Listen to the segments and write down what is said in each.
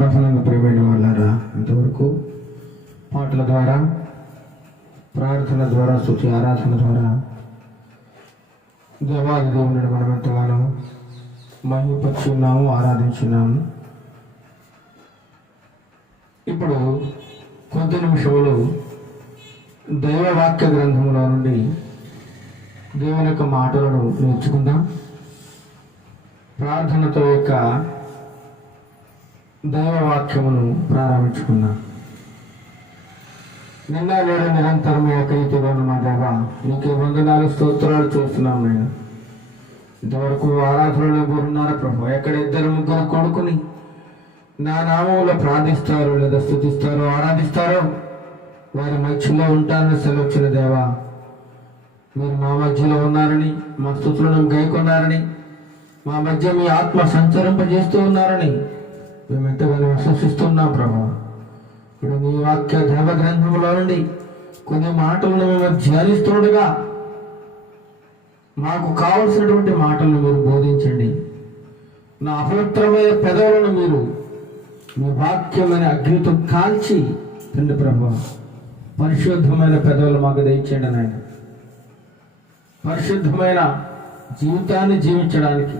ప్రభువునందు ప్రియమైన వాళ్ళారా, ఇంతవరకు పాటల ద్వారా, ప్రార్థన ద్వారా, స్తుతి ఆరాధన ద్వారా దేవాది దేవుని మనం ఎంతగానో మహిమపరిచి ఉన్నాము, ఆరాధించున్నాము. ఇప్పుడు కొద్ది నిమిషములు దైవవాక్య గ్రంథంలో నుండి దేవుని యొక్క మాటలను నేర్చుకుందాం. ప్రార్థనతో యొక్క దైవవాక్యమును ప్రారంభించుకుందాం. నిన్న నేడు నిరంతరం ఏకైతే మా దేవ, నీకే వందనాలు, స్తోత్రాలు చూస్తున్నాం. నేను ఇంతవరకు ఆరాధనలో ఉన్నారు ప్రభు. ఎక్కడ ఇద్దరు ముగ్గురు కొడుకుని నా నామంలో ప్రార్థిస్తారు లేదా స్తుతిస్తారో, ఆరాధిస్తారో వారి మధ్యలో ఉంటారని సెలవుచ్చిన దేవా, మీరు మా మధ్యలో ఉన్నారని, మా స్తుతులను గైకొన్నారని, మా మధ్య మీ ఆత్మ సంచరింపజేస్తూ ఉన్నారని మేము ఎంతగానో విశ్వసిస్తున్నాం ప్రభు. ఇప్పుడు నీ వాక్య దేవ గ్రంథంలో నుండి కొన్ని మాటలను మేము ధ్యానిస్తుండగా మాకు కావలసినటువంటి మాటలను మీరు బోధించండి. నా అపవిత్రమైన పెదవులను మీరు మీ వాక్యమైన అగ్నితో కాల్చి తండ్రి ప్రభు, పరిశుద్ధమైన పెదవులు మాకు దయచేయండి నాయన. పరిశుద్ధమైన జీవితాన్ని జీవించడానికి,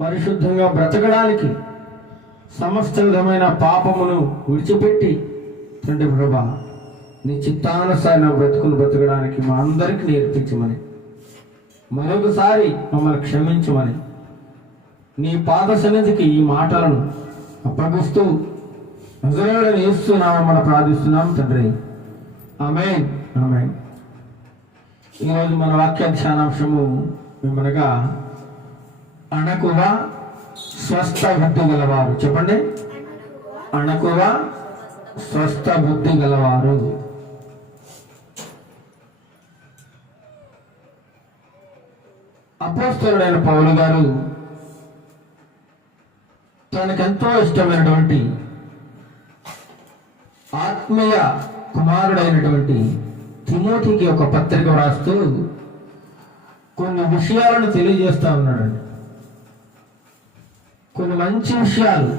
పరిశుద్ధంగా బ్రతకడానికి, సమస్త విధమైన పాపమును విడిచిపెట్టి తండ్రి ప్రభా నీ చిత్తానుసారి బ్రతకడానికి మా అందరికీ నేర్పించమని, మరొకసారి మమ్మల్ని క్షమించమని నీ పాద సన్నిధికి ఈ మాటలను అప్పగిస్తూ నజరేయుడైన యేసు నామమున ప్రార్థిస్తున్నాం తండ్రి, ఆమేన్, ఆమేన్. ఈరోజు మన వాక్య ధ్యానాంశము ఏమనగా అణకువ స్వస్థ బుద్ధి గలవారు. చెప్పండి, అణకువ స్వస్థ బుద్ధి గలవారు. అపోస్తలుడైన పౌలు గారు తనకెంతో ఇష్టమైనటువంటి ఆత్మీయ కుమారుడైనటువంటి తిమోతికి ఒక పత్రిక వ్రాస్తూ కొన్ని విషయాలను తెలియజేస్తా ఉన్నాడండి. కొన్ని మంచి విషయాలు,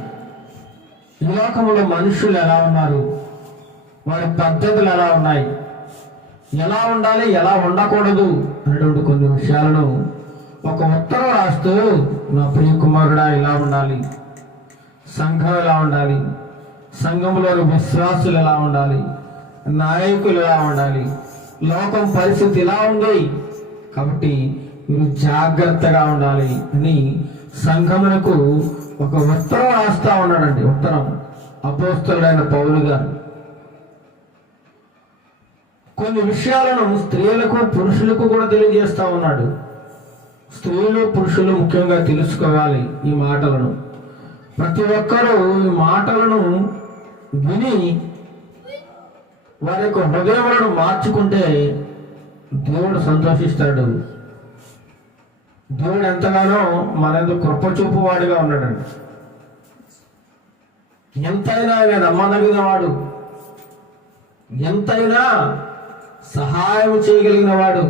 ఈ లోకంలో మనుషులు ఎలా ఉన్నారు, వారి పద్ధతులు ఎలా ఉన్నాయి, ఎలా ఉండాలి, ఎలా ఉండకూడదు అనేటువంటి కొన్ని విషయాలను ఒక ఉత్తరం రాస్తూ, నా ప్రియ కుమారుడా ఇలా ఉండాలి, సంఘం ఎలా ఉండాలి, సంఘంలోని విశ్వాసులు ఎలా ఉండాలి, నాయకులు ఎలా ఉండాలి, లోకం పరిస్థితి ఇలా ఉంది కాబట్టి మీరు జాగ్రత్తగా ఉండాలి అని సంఘమునకు ఒక ఉత్తరం రాస్తా ఉన్నాడండి. ఉత్తరం అపోస్తలుడైన పౌలు గారు కొన్ని విషయాలను స్త్రీలకు పురుషులకు కూడా తెలియజేస్తా ఉన్నాడు. స్త్రీలు పురుషులు ముఖ్యంగా తెలుసుకోవాలి ఈ మాటలను. ప్రతి ఒక్కరూ ఈ మాటలను విని వారి యొక్క హృదయములను మార్చుకుంటే దేవుడు సంతోషిస్తాడు. దేవుడు ఎంతగానో మన కృప చూపువాడిగా ఉన్నాడండి. ఎంతైనా ఆయన నమ్మదగిన వాడు, ఎంతైనా సహాయం చేయగలిగిన వాడు,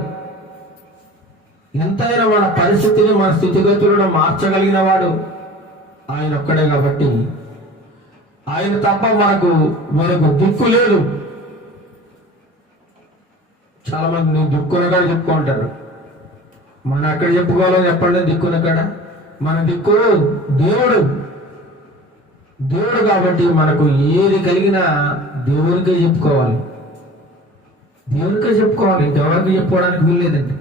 ఎంతైనా మన పరిస్థితిని, మన స్థితిగతులను మార్చగలిగిన వాడు ఆయన ఒక్కడే. కాబట్టి ఆయన తప్ప మనకు మరొక దిక్కు లేదు. చాలా మంది నీ దిక్కున కాడ చెప్పుకుంటారు. మనం ఎక్కడ చెప్పుకోవాలో చెప్పండి. దిక్కున కాడ మన దిక్కు దేవుడు. దేవుడు కాబట్టి మనకు ఏది కలిగినా దేవునికే చెప్పుకోవాలి, దేవునికే చెప్పుకోవాలి, ఇంకెవరికి చెప్పుకోవడానికి వీల్లేదండి.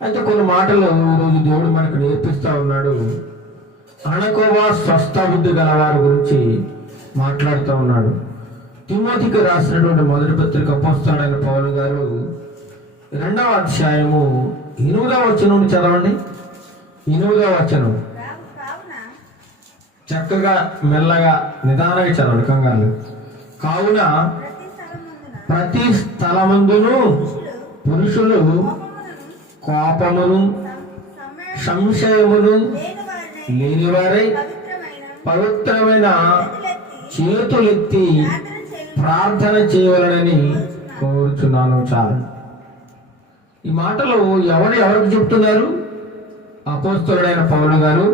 అయితే కొన్ని మాటలు ఈరోజు దేవుడు మనకు నేర్పిస్తా ఉన్నాడు. అణకువ స్వస్థ బుద్ధి గలవారి గురించి మాట్లాడుతూ ఉన్నాడు. తిమోతికి రాసినటువంటి మొదటి పత్రిక అపోస్తలుడైన పౌలు గారు 2వ అధ్యాయము 8వ వచనం చదవండి. 8వ వచనం చక్కగా మెల్లగా నిదానంగా చదవండి, కంగారు. కావున ప్రతి స్థలమందును పురుషులు కోపమును సంశయమును లేనివారై పవిత్రమైన చేతులెత్తి ప్రార్థన చేయవలనని కోరుచున్నాను. చాలు. ఈ మాటలు ఎవరికి చెప్తున్నారు? అపోస్తలుడైన పౌలు గారు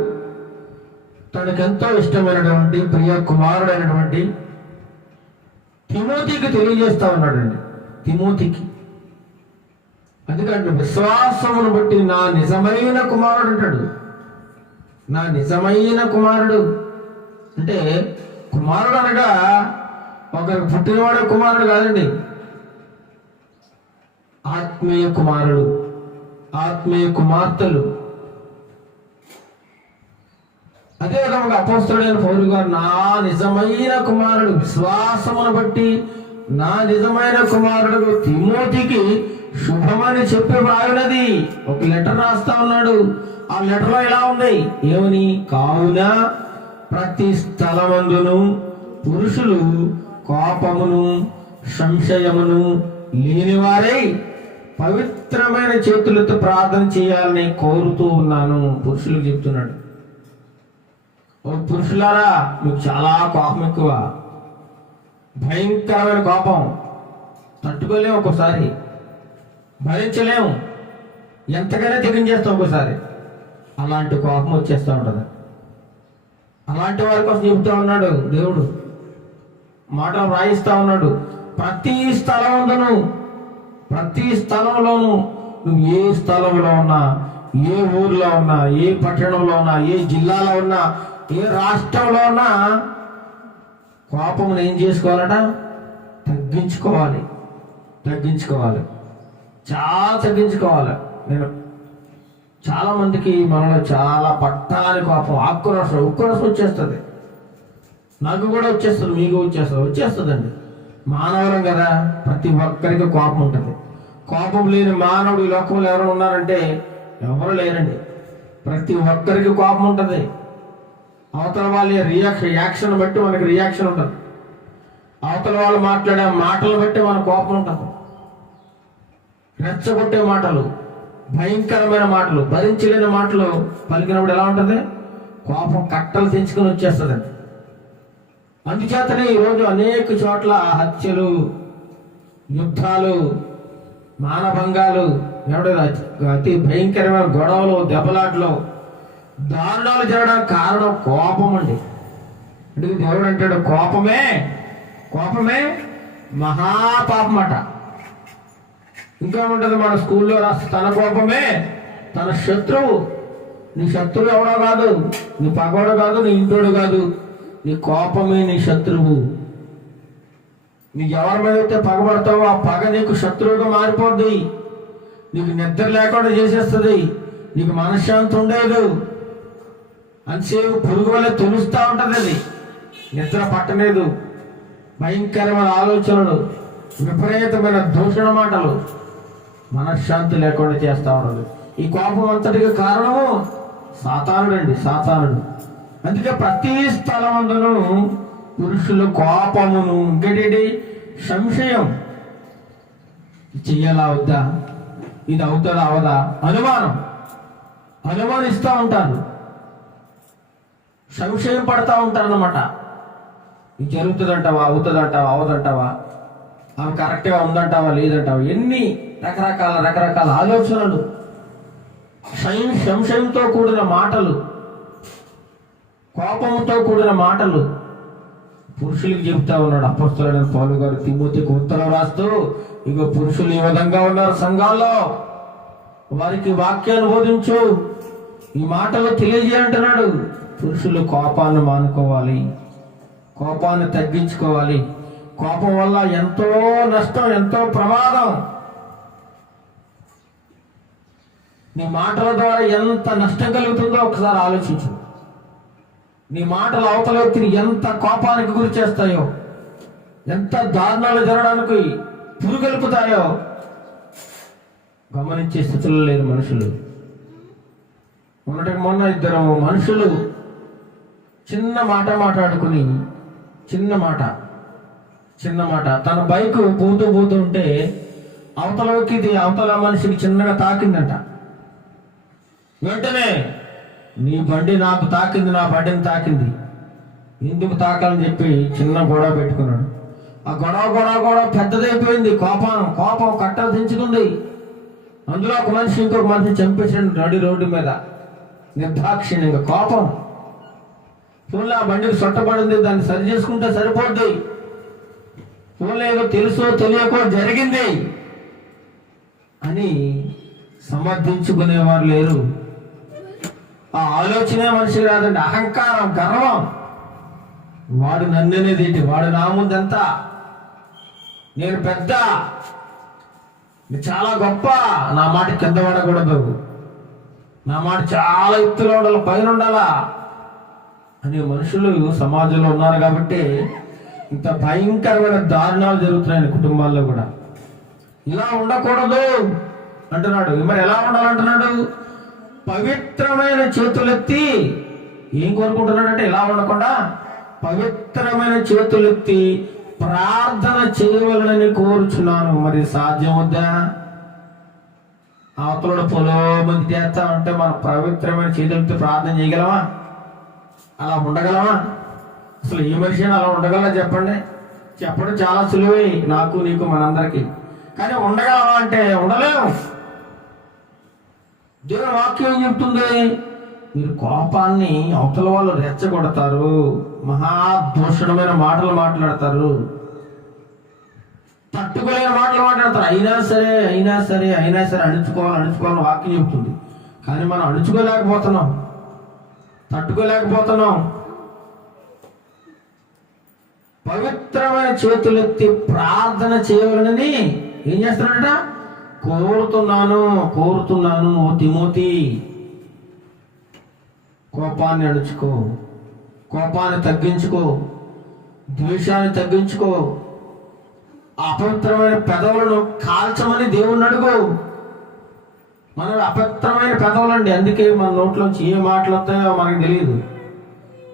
తనకెంతో ఇష్టమైనటువంటి ప్రియ కుమారుడైనటువంటి తిమోతికి తెలియజేస్తా ఉన్నాడండి. తిమోతికి అందుకంటే విశ్వాసమును బట్టి నా నిజమైన కుమారుడు అంటాడు. నా నిజమైన కుమారుడు అంటే కుమారుడు అనగా ఒకరికి పుట్టినవాడే కుమారుడు కాదండి, ఆత్మీయ కుమారుడు, ఆత్మీయ కుమార్తెలు. అదే విధంగా అపోస్తలుడైన పౌలు గారు నా నిజమైన కుమారుడు, విశ్వాసమును బట్టి నా నిజమైన కుమారుడు తిమోతికి శుభమని చెప్పి వ్రాయున్నది ఒక లెటర్ రాస్తా ఉన్నాడు. ఆ లెటర్లో ఇలా ఉంది, ఏమని? కావున ప్రతి స్థలమందును పురుషులు కోపమును సంశయమును లేనివారై పవిత్రమైన చేతులతో ప్రార్థన చేయాలని కోరుతూ ఉన్నాను. పురుషులకు చెప్తున్నాడు, ఓ పురుషులారా, మీకు చాలా కోపం ఎక్కువ, భయంకరమైన కోపం, తట్టుకోలేము, ఒక్కోసారి భరించలేము, ఎంతకైనా తెగించేస్తాం ఒక్కోసారి. అలాంటి కోపం వచ్చేస్తూ ఉంటుంది. అలాంటి వారి కోసం చెబుతా ఉన్నాడు దేవుడు, మాటలు రాయిస్తా ఉన్నాడు. ప్రతి స్థలమును, ప్రతి స్థలంలోనూ, నువ్వు ఏ స్థలంలో ఉన్నా, ఏ ఊర్లో ఉన్నా, ఏ పట్టణంలో ఉన్నా, ఏ జిల్లాలో ఉన్నా, ఏ రాష్ట్రంలో ఉన్నా కోపమును ఏం చేసుకోవాలట? తగ్గించుకోవాలి, తగ్గించుకోవాలి, చాలా తగ్గించుకోవాలి. నేను చాలా మందికి మనలో చాలా పట్టాని కోపం, ఆక్రోశం, ఉక్రోశం వచ్చేస్తుంది. నాకు కూడా వచ్చేస్తుంది, మీకు వచ్చేస్తుందండి. మానవులం కదా, ప్రతి ఒక్కరికి కోపం ఉంటుంది. కోపం లేని మానవుడు ఈ లోకంలో ఎవరు ఉన్నారంటే ఎవరు లేరండి. ప్రతి ఒక్కరికి కోపం ఉంటుంది. అవతల వాళ్ళ యాక్షన్ బట్టి మనకి రియాక్షన్ ఉంటుంది. అవతల వాళ్ళు మాట్లాడే మాటలు బట్టి మన కోపం ఉంటుంది. రెచ్చగొట్టే మాటలు, భయంకరమైన మాటలు, భరించలేని మాటలు పలికినప్పుడు ఎలా ఉంటుంది? కోపం కట్టలు తెంచుకొని వచ్చేస్తుందండి. అందుచేతనే ఈరోజు అనేక చోట్ల హత్యలు, యుద్ధాలు, మానభంగాలు, అతి భయంకరమైన గొడవలు, దెబ్బలాట్లు, దారుణాలు జరగడానికి కారణం కోపం అండి. అంటే దేవుడు అంటాడు, కోపమే మహాపాపం అట. ఇంకా ఉంటుంది మన స్కూల్లో రాస్తే, తన కోపమే తన శత్రువు. నీ శత్రువు ఎవడో కాదు, నీ పగోడు కాదు, నీ ఇంటోడు కాదు, నీ కోపమే నీ శత్రువు. నీకు ఎవరి మీద అయితే పగబడతావో ఆ పగ నీకు శత్రువుగా మారిపోద్ది. నీకు నిద్ర లేకుండా చేసేస్తుంది, నీకు మనశ్శాంతి ఉండేదు, అంతసేపు పురుగు వల్ల తెలుస్తూ ఉంటుంది. అది నిద్ర పట్టలేదు, భయంకరమైన ఆలోచనలు, విపరీతమైన దూషణ మాటలు, మనశ్శాంతి లేకుండా చేస్తూ ఉండదు. ఈ కోపం అంతటికి కారణము సాతానుడు అండి, సాతానుడు. అందుకే ప్రతి స్థలమందును పురుషులు కోపమును, ఇంకేంటి, సంశయం, చెయ్యాలా వద్దా, ఇది అవుతుందా అవదా, అనుమానిస్తూ ఉంటారు, సంశయం పడతా ఉంటారు అన్నమాట. ఇది జరుగుతుందంటావా, అవుతుందంటావా, అవదంటావా, ఆమె కరెక్ట్గా ఉందంటావా, లేదంటావా, ఎన్ని రకరకాల ఆలోచనలు, సంశయంతో కూడిన మాటలు, కోపంతో కూడిన మాటలు పురుషులకు చెబుతా ఉన్నాడు అపోస్తలుడైన పౌలు గారు తిమోతికి ఉత్తరం రాస్తూ. ఇగో పురుషులు ఈ విధంగా ఉన్నారు సంఘాల్లో, వారికి వాక్యాన్ని బోధించు, ఈ మాటలు తెలియజేయంటున్నాడు. పురుషులు కోపాన్ని మానుకోవాలి, కోపాన్ని తగ్గించుకోవాలి. కోపం వల్ల ఎంతో నష్టం, ఎంతో ప్రమాదం. నీ మాటల ద్వారా ఎంత నష్టం కలుగుతుందో ఒకసారి ఆలోచించు. నీ మాటలు అవతల వ్యక్తిని ఎంత కోపానికి గురి చేస్తాయో, ఎంత దారుణాలు జరగడానికి పురుగొల్పుతాయో గమనించే స్థితిలో లేని మనుషులు. మొన్న ఇద్దరు మనుషులు చిన్న మాట మాట్లాడుకుని, చిన్న మాట తన బైక్ పోతూ ఉంటే అవతల మనిషికి చిన్నగా తాకిందంట. వెంటనే నీ బండి నాకు తాకింది, నా బండిని తాకింది, ఎందుకు తాకాలని చెప్పి చిన్న గొడవ పెట్టుకున్నాడు. ఆ గొడవ పెద్దదైపోయింది. కోపం కట్టలు తెంచుకుంది. అందులో ఒక మనిషి ఇంకొక మనిషి చంపేసాడు రోడ్డు మీద, నిర్దాక్షిణ్యంగా. కోపం ఫోన్లో ఆ బండికి సొట్టపడింది, దాన్ని సరి చేసుకుంటే సరిపోద్ది. ఫోన్లో ఏదో తెలుసో తెలియకో జరిగింది అని సమర్థించుకునేవారు లేరు. ఆ ఆలోచనే మనిషికి రాదండి. అహంకారం, గర్వం. వాడు నన్ననేది ఏంటి, వాడు నా ముందంతా, నేను పెద్ద, చాలా గొప్ప, నా మాట కింద పడకూడదు, నా మాట చాలా ఎత్తులో ఉండాలి, పైన ఉండాలా అనే మనుషులు సమాజంలో ఉన్నారు. కాబట్టి ఇంత భయంకరమైన దారుణాలు జరుగుతున్నాయి కుటుంబాల్లో కూడా. ఇలా ఉండకూడదు అంటున్నాడు. మరి ఎలా ఉండాలంటున్నాడు? పవిత్రమైన చేతులెత్తి ఏం కోరుకుంటున్నాడంటే, ఇలా ఉండకుండా పవిత్రమైన చేతులెత్తి ప్రార్థన చేయవలనని కోరుచున్నాను. మరి సాధ్యం వద్దా? అవతల పొలో మంది చేస్తా ఉంటే మనం పవిత్రమైన చేతులెత్తి ప్రార్థన చేయగలమా? అలా ఉండగలమా? అసలు ఏ మనిషి అలా ఉండగలరా చెప్పండి? చెప్పడం చాలా సులువే, నాకు నీకు మనందరికీ. కానీ ఉండగలమా అంటే ఉండలేము. దేవుని వాక్యం ఏం చెప్తుంది? మీరు కోపాన్ని అవతల వాళ్ళు రెచ్చగొడతారు, మహాదూషణమైన మాటలు మాట్లాడతారు, తట్టుకోలేని మాటలు మాట్లాడతారు. అయినా సరే అణుచుకోవాలని వాక్యం చెప్తుంది. కానీ మనం అణుచుకోలేకపోతున్నాం, తట్టుకోలేకపోతున్నాం. పవిత్రమైన చేతులెత్తి ప్రార్థన చేయవలనని ఏం చేస్తున్నాడట? కోరుతున్నాను. ఓ తిమోతి, కోపాన్ని అణుచుకో, కోపాన్ని తగ్గించుకో, ద్వేషాన్ని తగ్గించుకో, అపవిత్రమైన పెదవులను కాల్చమని దేవుణ్ణి అడుగు. మన అపవిత్రమైన పెదవులండి. అందుకే మన నోట్లోంచి ఏ మాటలు వస్తాయో మనకు తెలియదు.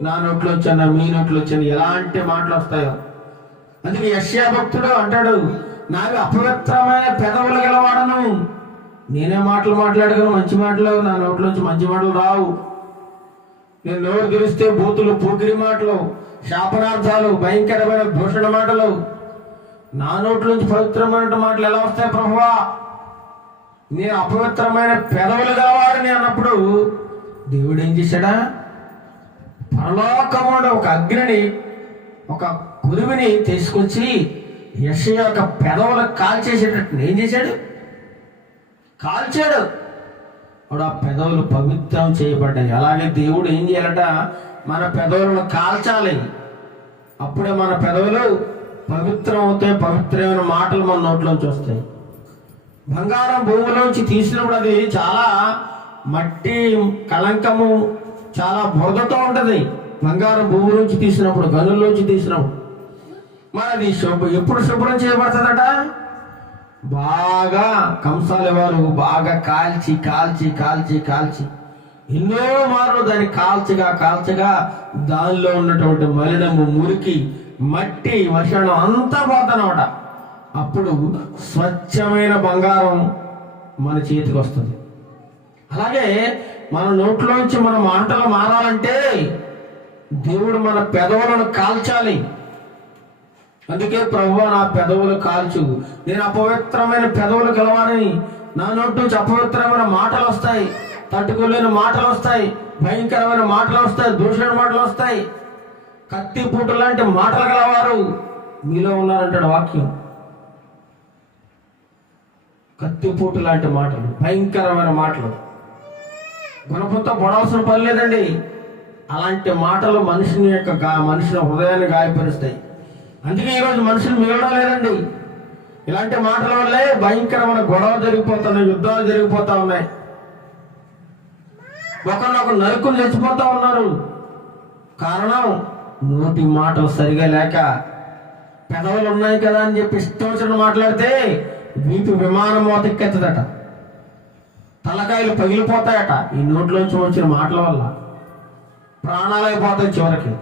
నా నోట్లో వచ్చాను, మీ నోట్లో వచ్చాను, ఎలాంటి మాటలు వస్తాయో. అందుకే యెషయా భక్తుడు అంటాడు, నావి అపవిత్రమైన పెదవులు గలవాడను, నేనే మాటలు మాట్లాడగలను మంచి మాటలు, నా నోట్లోంచి మంచి మాటలు రావు. నేను నోరు తెరిస్తే బూతులు, పోకిరి మాటలు, శాపనార్థాలు, భయంకరమైన దూషణ మాటలు, నా నోట్లోంచి పవిత్రమైన మాటలు ఎలా వస్తాయి ప్రభువా? నేను అపవిత్రమైన పెదవులు గలవాడని అన్నప్పుడు దేవుడు ఏం చేశాడా? పరలోకమున ఒక అగ్నిని, ఒక కురువిని తీసుకొచ్చి యెషయా యొక్క పెదవులకు కాల్చేసేటట్టు ఏం చేశాడు? కాల్చాడు. అప్పుడు ఆ పెదవులు పవిత్రం చేయబడ్డాయి. అలాగే దేవుడు ఏం చేయాలట? మన పెదవులను కాల్చాలి. అప్పుడే మన పెదవులు పవిత్రం అవుతాయి. పవిత్రమైన మాటలు మన నోట్లోంచి వస్తాయి. బంగారం భూమిలోంచి తీసినప్పుడు అది చాలా మట్టి, కళంకము, చాలా బురదతో ఉంటది. బంగారం భూమిలోంచి తీసినప్పుడు, గనుల్లోంచి తీసినప్పుడు మరి అది ఎప్పుడు శుభ్రం చేయబడుతుందట? బాగా కంసాలి వారు బాగా కాల్చి కాల్చి కాల్చి కాల్చి ఎన్నో మార్లు దాన్ని కాల్చగా దానిలో ఉన్నటువంటి మలినము, మురికి, మట్టి, వర్షాలు అంతా పోతానమాట. అప్పుడు స్వచ్ఛమైన బంగారం మన చేతికి వస్తుంది. అలాగే మన నోట్లోంచి మన మాటలు మారాలంటే దేవుడు మన పెదవులను కాల్చాలి. అందుకే ప్రభువా నా పెదవులు కాల్చు, నేను అపవిత్రమైన పెదవులు గలవాని, నా నోటి నుంచి అపవిత్రమైన మాటలు వస్తాయి, తట్టుకోలేని మాటలు వస్తాయి, భయంకరమైన మాటలు వస్తాయి, దూషణ మాటలు వస్తాయి, కత్తిపూట లాంటి మాటలు గలవారు మీలో ఉన్నారంటాడు వాక్యం. కత్తిపూట లాంటి మాటలు, భయంకరమైన మాటలు, గుణపంతో పొడవలసిన పని లేదండి. అలాంటి మాటలు మనిషిని హృదయాన్ని గాయపరుస్తాయి. అందుకే ఈరోజు మనుషులు మిగలడం లేదండి. ఇలాంటి మాటల వల్లే భయంకరమైన గొడవలు జరిగిపోతున్నాయి, యుద్ధాలు జరిగిపోతా ఉన్నాయి, ఒకరినొకరు నరుకులు చచ్చిపోతా ఉన్నారు. కారణం నోటి మాటలు సరిగా లేక. పెదవులు ఉన్నాయి కదా అని చెప్పి ఇష్టం వచ్చిన మాట్లాడితే వీపు విమానం మోతెక్కెత్తదట, తలకాయలు పగిలిపోతాయట. ఈ నోట్లోంచి వచ్చిన మాటల వల్ల ప్రాణాలు అయిపోతాయి చివరికి.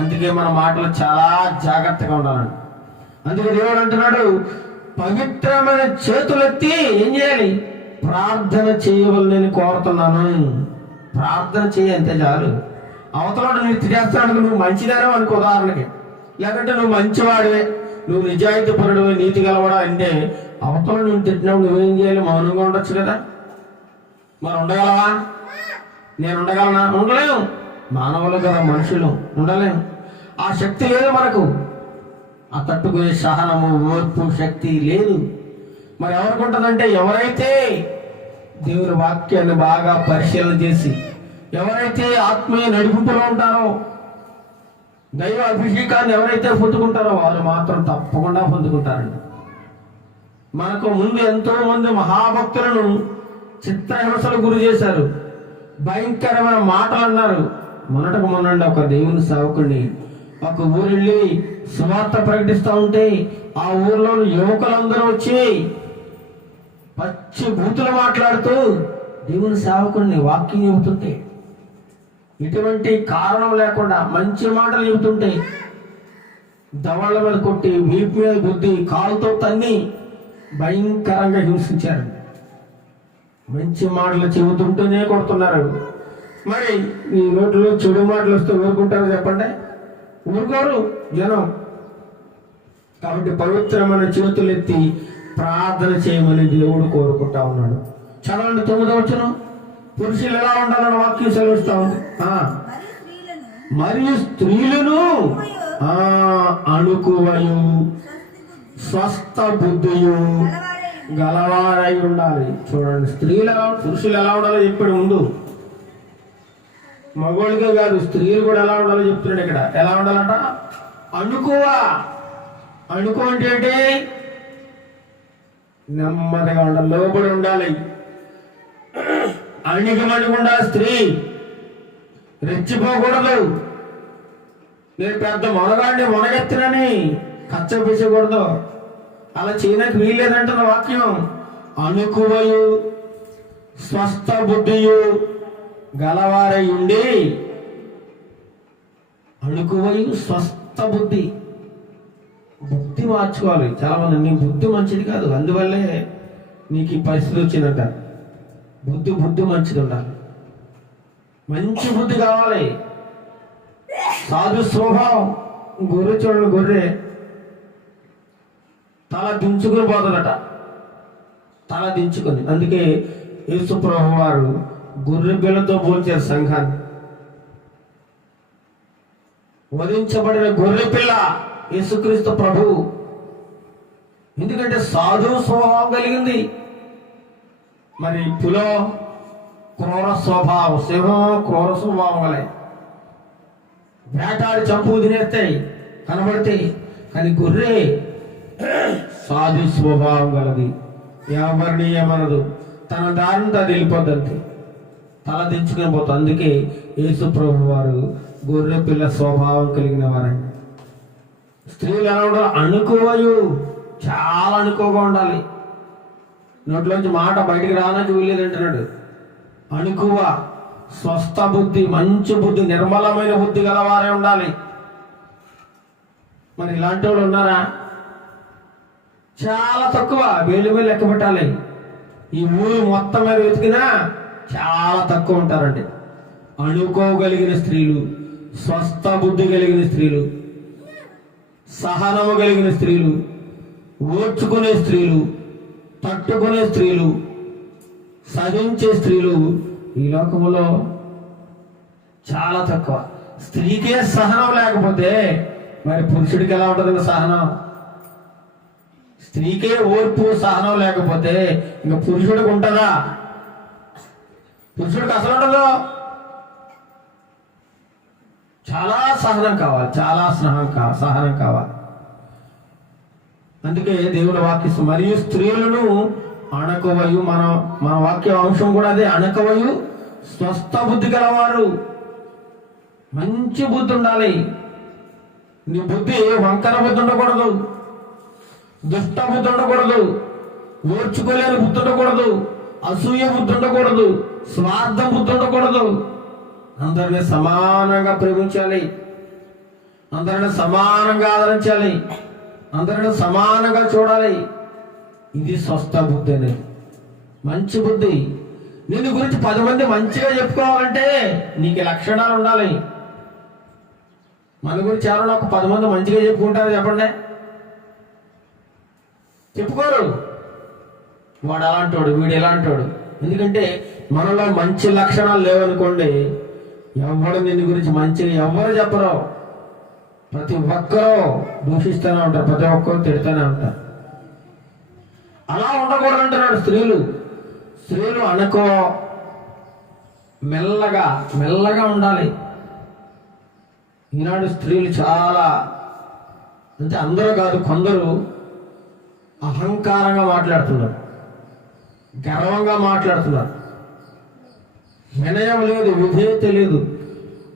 అందుకే మన మాటలు చాలా జాగ్రత్తగా ఉండాలండి. అందుకే దేవుడు అంటున్నాడు, పవిత్రమైన చేతులెత్తి ఏం చేయాలి? ప్రార్థన చేయవలనని కోరుతున్నాను. ప్రార్థన చేయి, అంతే చాలు. అవతల నువ్వు తిరిగేస్తాను, నువ్వు మంచిదానే అనుకో, ఉదాహరణకి. లేకంటే నువ్వు మంచివాడివే, నువ్వు నిజాయితీ పరుడివే, నీతి గలవాడా అంటే అవతల నువ్వు తిట్టినప్పుడు నువ్వేం చేయాలి? మౌనంగా ఉండొచ్చు కదా. మరి ఉండగలవా? నేను ఉండగలనా? ఉండలేము. మానవులు కదా, మనుషులు ఉండలేము. ఆ శక్తి లేదు మనకు, ఆ తట్టుకునే సహనము ఓర్పు శక్తి లేదు. మరి ఎవరికి ఉంటుందంటే ఎవరైతే దేవుని వాక్యాన్ని బాగా పరిశీలన చేసి, ఎవరైతే ఆత్మీయ నడిపింపులో ఉంటారో, దైవ అభిషేకాన్ని ఎవరైతే పొందుకుంటారో వారు మాత్రం తప్పకుండా పొందుకుంటారండి. మనకు ముందు ఎంతో మంది మహాభక్తులను చిత్రహింసలు గురి చేశారు, భయంకరమైన మాటలు అన్నారు. మొన్నటికి మొన్నండి ఒక దేవుని సేవకుడిని ఒక ఊరు వెళ్ళి సువార్త ప్రకటిస్తూ ఉంటే ఆ ఊర్లోని యువకులందరూ వచ్చి పచ్చి బూతులు మాట్లాడుతూ దేవుని సేవకుడిని వాక్యం చెబుతుంటే, ఎటువంటి కారణం లేకుండా మంచి మాటలు చెబుతుంటే దవళ్ళ మీద కొట్టి, వీపు మీద గుద్ది, కాలుతో తన్ని భయంకరంగా హింసించారు. మంచి మాటలు చెబుతుంటూనే కొడుతున్నారు. మరి ఈ నోట్లో చెడు మాటలు వస్తే ఊరుకుంటారు చెప్పండి? ఊరుకోరు జనం. కాబట్టి పవిత్రమైన చేతులు ఎత్తి ప్రార్థన చేయమని దేవుడు కోరుకుంటా ఉన్నాడు. చదవండి 9వ వచనం. పురుషులు ఎలా ఉండాలని వాక్యం సెలవిస్తా ఉంది. మరియు స్త్రీలను అణుకువయు స్వస్థ బుద్ధియు గలవారై ఉండాలి. చూడండి, స్త్రీలు ఎలా, పురుషులు ఎలా ఉండాలో చెప్పాడు ముందు. మగవాళ్ళకే కాదు, స్త్రీలు కూడా ఎలా ఉండాలో చెప్తున్నాడు ఇక్కడ. ఎలా ఉండాలంట? అణుకువా. అణుకు అంటే ఏంటి? నెమ్మదిగా ఉండాలి, లోబడి ఉండాలి. అణిగమణిగుండా స్త్రీ రెచ్చిపోకూడదు. నేను పెద్ద మొనగాడిని, మొనగెత్తినని కచ్చపించకూడదు. అలా చేయడానికి వీల్లేదంటున్న వాక్యం. అణుకువయు స్వస్థ బుద్ధియు గలవారై ఉండి. అణుకువయు స్వస్థ బుద్ధి. బుద్ధి మార్చుకోవాలి. చాలా మంది నీ బుద్ధి మంచిది కాదు, అందువల్లే నీకు ఈ పరిస్థితి వచ్చిందంట. బుద్ధి మంచిది ఉండాలి, మంచి బుద్ధి కావాలి. సాధు స్వభావం. గొర్రె చూడండి, గొర్రె తల దించుకుని పోతుందట, తల దించుకొని. అందుకే యేసు ప్రభువు వారు గొర్రె పిల్లతో పోల్చారు సంఘాన్ని. వధించబడిన గొర్రె పిల్ల యేసుక్రీస్తు ప్రభువు. ఎందుకంటే సాధు స్వభావం కలిగింది. మరి పులో క్రూర స్వభావం, సింహం క్రూర స్వభావం వలె వేటాడి చంపు తినేస్తాయి కనబడతాయి. కానీ గొర్రె సాధు స్వభావం గలది, ఎవరిని ఏమనదు, తన దారిని అది వెళ్ళిపోద్దంతే, తల దించుకుని పోతుంది. అందుకే యేసు ప్రభు వారు గొర్రె పిల్ల స్వభావం కలిగిన వారండి. స్త్రీలు ఎలా ఉండాలి? అణుకువయు, చాలా అణుకోగా ఉండాలి. నోట్లోంచి మాట బయటికి రానట్టు వీల్లేదు అంటున్నాడు. అణుకువ, స్వస్థ బుద్ధి, మంచి బుద్ధి, నిర్మలమైన బుద్ధి గలవారే ఉండాలి. మరి ఇలాంటి వాళ్ళు ఉన్నారా? చాలా తక్కువ. వేలు వేలు లెక్క పెట్టాలి. ఈ ఊరు మొత్తం మీద వెతికినా చాలా తక్కువ ఉంటారండి. అణుకోగలిగిన స్త్రీలు, స్వస్థ బుద్ధి కలిగిన స్త్రీలు, సహనము కలిగిన స్త్రీలు, ఓర్చుకునే స్త్రీలు, తట్టుకునే స్త్రీలు, సహించే స్త్రీలు ఈ లోకంలో చాలా తక్కువ. స్త్రీకే సహనం లేకపోతే మరి పురుషుడికి ఎలా ఉంటుంది సహనం? స్త్రీకే ఓర్పు సహనం లేకపోతే ఇంకా పురుషుడికి ఉంటుందా? పురుషుడికి అసలు ఉండదు. చాలా సహనం కావాలి, చాలా సహనం కావాలి. అందుకే దేవుని వాక్యం. మరియు స్త్రీలను అణకవయు, మన వాక్య అంశం కూడా అదే. అణకవయు స్వస్థ బుద్ధి గలవారు. మంచి బుద్ధి ఉండాలి. నీ బుద్ధి వంకర బుద్ధి ఉండకూడదు, దుష్ట బుద్ధి ఉండకూడదు, ఓర్చుకోలేని బుద్ధి ఉండకూడదు, అసూయ బుద్ధి ఉండకూడదు, స్వార్థం బుద్ధి ఉండకూడదు. అందరినీ సమానంగా ప్రేమించాలి, అందరిని సమానంగా ఆదరించాలి, అందరిని సమానంగా చూడాలి. ఇది స్వస్థ బుద్ధి అనేది, మంచి బుద్ధి. నిన్ను గురించి 10 మంది మంచిగా చెప్పుకోవాలంటే నీకు లక్షణాలు ఉండాలి. మన గురించి ఎవరైనా ఒక 10 మంది మంచిగా చెప్పుకుంటారు చెప్పండి? చెప్పుకోరు. వాడు అలాంటోడు, వీడు ఎలాంటోడు. ఎందుకంటే మనలో మంచి లక్షణాలు లేవనుకోండి, ఎవరు నిన్ను గురించి మంచిగా ఎవరు చెప్పరు. ప్రతి ఒక్కరూ దూషిస్తూనే ఉంటారు, ప్రతి ఒక్కరు తిడుతూనే ఉంటారు. అలా ఉండకూడదు అంటున్నాడు. స్త్రీలు అనుకో మెల్లగా మెల్లగా ఉండాలి. ఈనాడు స్త్రీలు చాలా, అంటే అందరూ కాదు, కొందరు అహంకారంగా మాట్లాడుతున్నారు, గర్వంగా మాట్లాడుతున్నారు. వినయం లేదు, విధేయత లేదు.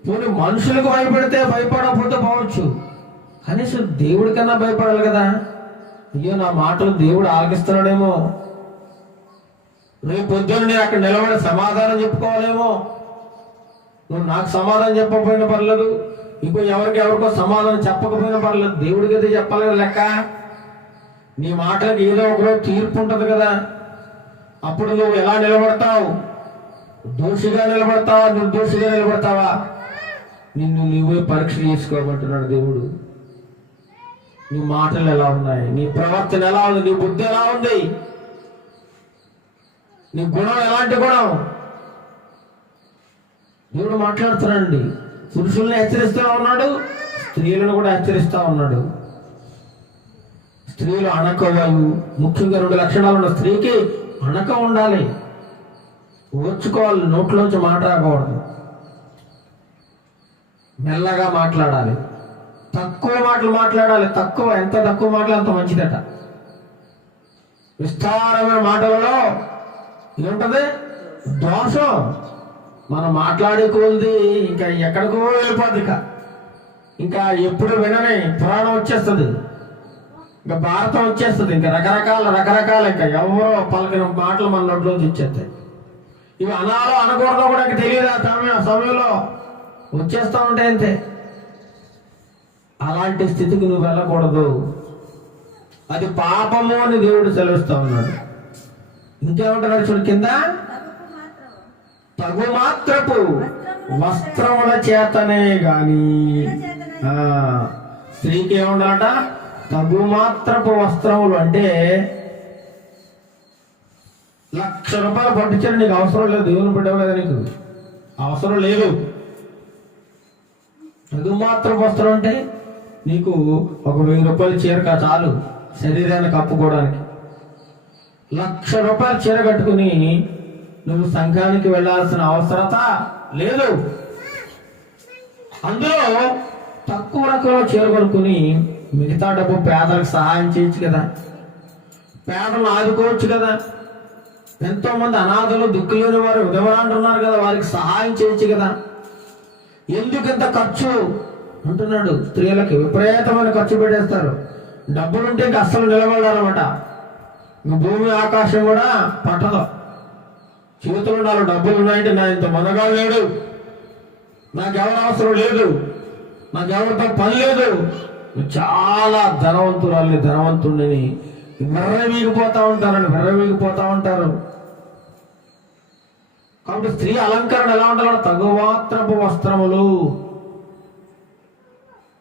పోనీ మనుషులకు భయపడితే భయపడకపోతే పోవచ్చు, కనీసం దేవుడి కన్నా భయపడాలి కదా. అయ్యో నా మాటలు దేవుడు ఆలకిస్తున్నాడేమో, రేపు పొద్దున్న నేను అక్కడ నిలబడి సమాధానం చెప్పుకోవాలేమో. నువ్వు నాకు సమాధానం చెప్పకపోయినా పర్లేదు, ఎవరికో సమాధానం చెప్పకపోయినా పర్లేదు, దేవుడికి అయితే చెప్పాలి కదా లెక్క. నీ మాటలకు ఏదో ఒకరోజు తీర్పు ఉంటుంది కదా. అప్పుడు నువ్వు ఎలా నిలబడతావు? దోషిగా నిలబడతావా, నిర్దోషిగా నిలబడతావా? నిన్ను నువ్వే పరీక్ష చేసుకోమంటున్నాడు దేవుడు. నీ మాటలు ఎలా ఉన్నాయి, నీ ప్రవర్తన ఎలా ఉంది, నీ బుద్ధి ఎలా ఉంది, నీ గుణం ఎలాంటి గుణం? దేవుడు మాట్లాడుతున్నాడండి. పురుషుల్ని హెచ్చరిస్తూ ఉన్నాడు, స్త్రీలను కూడా హెచ్చరిస్తూ ఉన్నాడు. స్త్రీలు అణకవాయు, ముఖ్యంగా 2 లక్షణాలు ఉన్న స్త్రీకి అణక ఉండాలి, ఓర్చుకోవాలి, నోట్లోంచి మాట రాకూడదు, మెల్లగా మాట్లాడాలి, తక్కువ మాటలు మాట్లాడాలి. ఎంత తక్కువ మాటలు అంత మంచిదట. విస్తారమైన మాటలలో ఏముంటది? దోషం. మనం మాట్లాడే కొద్ది ఇంకా ఎక్కడికో వెళ్ళిపోద్ది. ఇంకా ఎప్పుడు వినని పురాణం వచ్చేస్తుంది, ఇంకా భారతం వచ్చేస్తుంది, ఇంకా రకరకాల ఇంకా ఎవరో పలకిన మాటలు మన నోట్లోంచి వచ్చేస్తాయి. ఇవి అనాలో అనకూడదో కూడా తెలియదు. ఆ సమయంలో వచ్చేస్తా ఉంటాయి అంతే. అలాంటి స్థితికి నువ్వు వెళ్ళకూడదు, అది పాపము అని దేవుడు సెలవిస్తా ఉన్నాడు. ఇంకేమంటున్నాడు చూడు కింద, తగు మాత్రపు వస్త్రముల చేతనే గాని. స్త్రీకి ఏముండాలట? తగు మాత్రపు వస్త్రములు. అంటే 1,00,000 రూపాయలు పట్టించారు, నీకు అవసరం లేదు, దేవుని పెట్టావు కదా, నీకు అవసరం లేదు. తగు మాత్రపు వస్త్రం అంటే నీకు ఒక 1000 రూపాయలు చీర చాలు శరీరాన్ని కప్పుకోవడానికి. 1,00,000 రూపాయల చీర కట్టుకుని నువ్వు సంఘానికి వెళ్ళాల్సిన అవసరత లేదు. అందులో తక్కువ రకంలో చీర కొనుక్కుని మిగతా డబ్బు పేదలకు సహాయం చేయొచ్చు కదా, పేదలను ఆదుకోవచ్చు కదా. ఎంతో మంది అనాథలు, దిక్కులేని వారు, విధవరాంటి ఉన్నారు కదా, వారికి సహాయం చేయొచ్చు కదా. ఎందుకు ఇంత ఖర్చు అంటున్నాడు? స్త్రీలకి విపరీతమైన ఖర్చు పెట్టేస్తారు. డబ్బులుంటే ఇంక అస్సలు నిలబడాలన్నమాట. భూమి ఆకాశం కూడా పట్టదు. చేతులు 4 డబ్బులు ఉన్నాయంటే నా ఇంత మనగా లేడు, నాకెవరు అవసరం లేదు, నాకెవరితో పని లేదు, చాలా ధనవంతుడిని విర్రవీగిపోతా ఉంటారు. కాబట్టి స్త్రీ అలంకరణ ఎలా ఉండాలి? తగుమాత్రపు వస్త్రములు.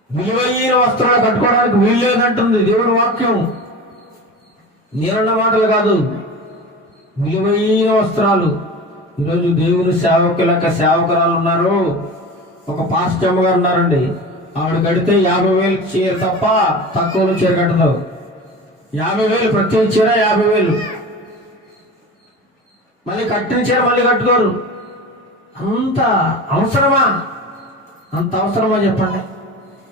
విలువైన వస్త్రాలు కట్టుకోవడానికి వీలు లేదంటుంది దేవుని వాక్యం. నేనన్న మాటలు కాదు, విలువైన వస్త్రాలు. ఈరోజు దేవుని సేవకురాలు ఉన్నారు. ఒక పాస్టమ్మ గారు ఉన్నారండి, ఆవిడ కడితే 50,000 చీర తప్ప తక్కువలో చీర కట్టదు. 50,000 ప్రతి చీర 50,000. మళ్ళీ కట్టిన చీర మళ్ళీ కట్టుకోరు. అంత అవసరమా చెప్పండి?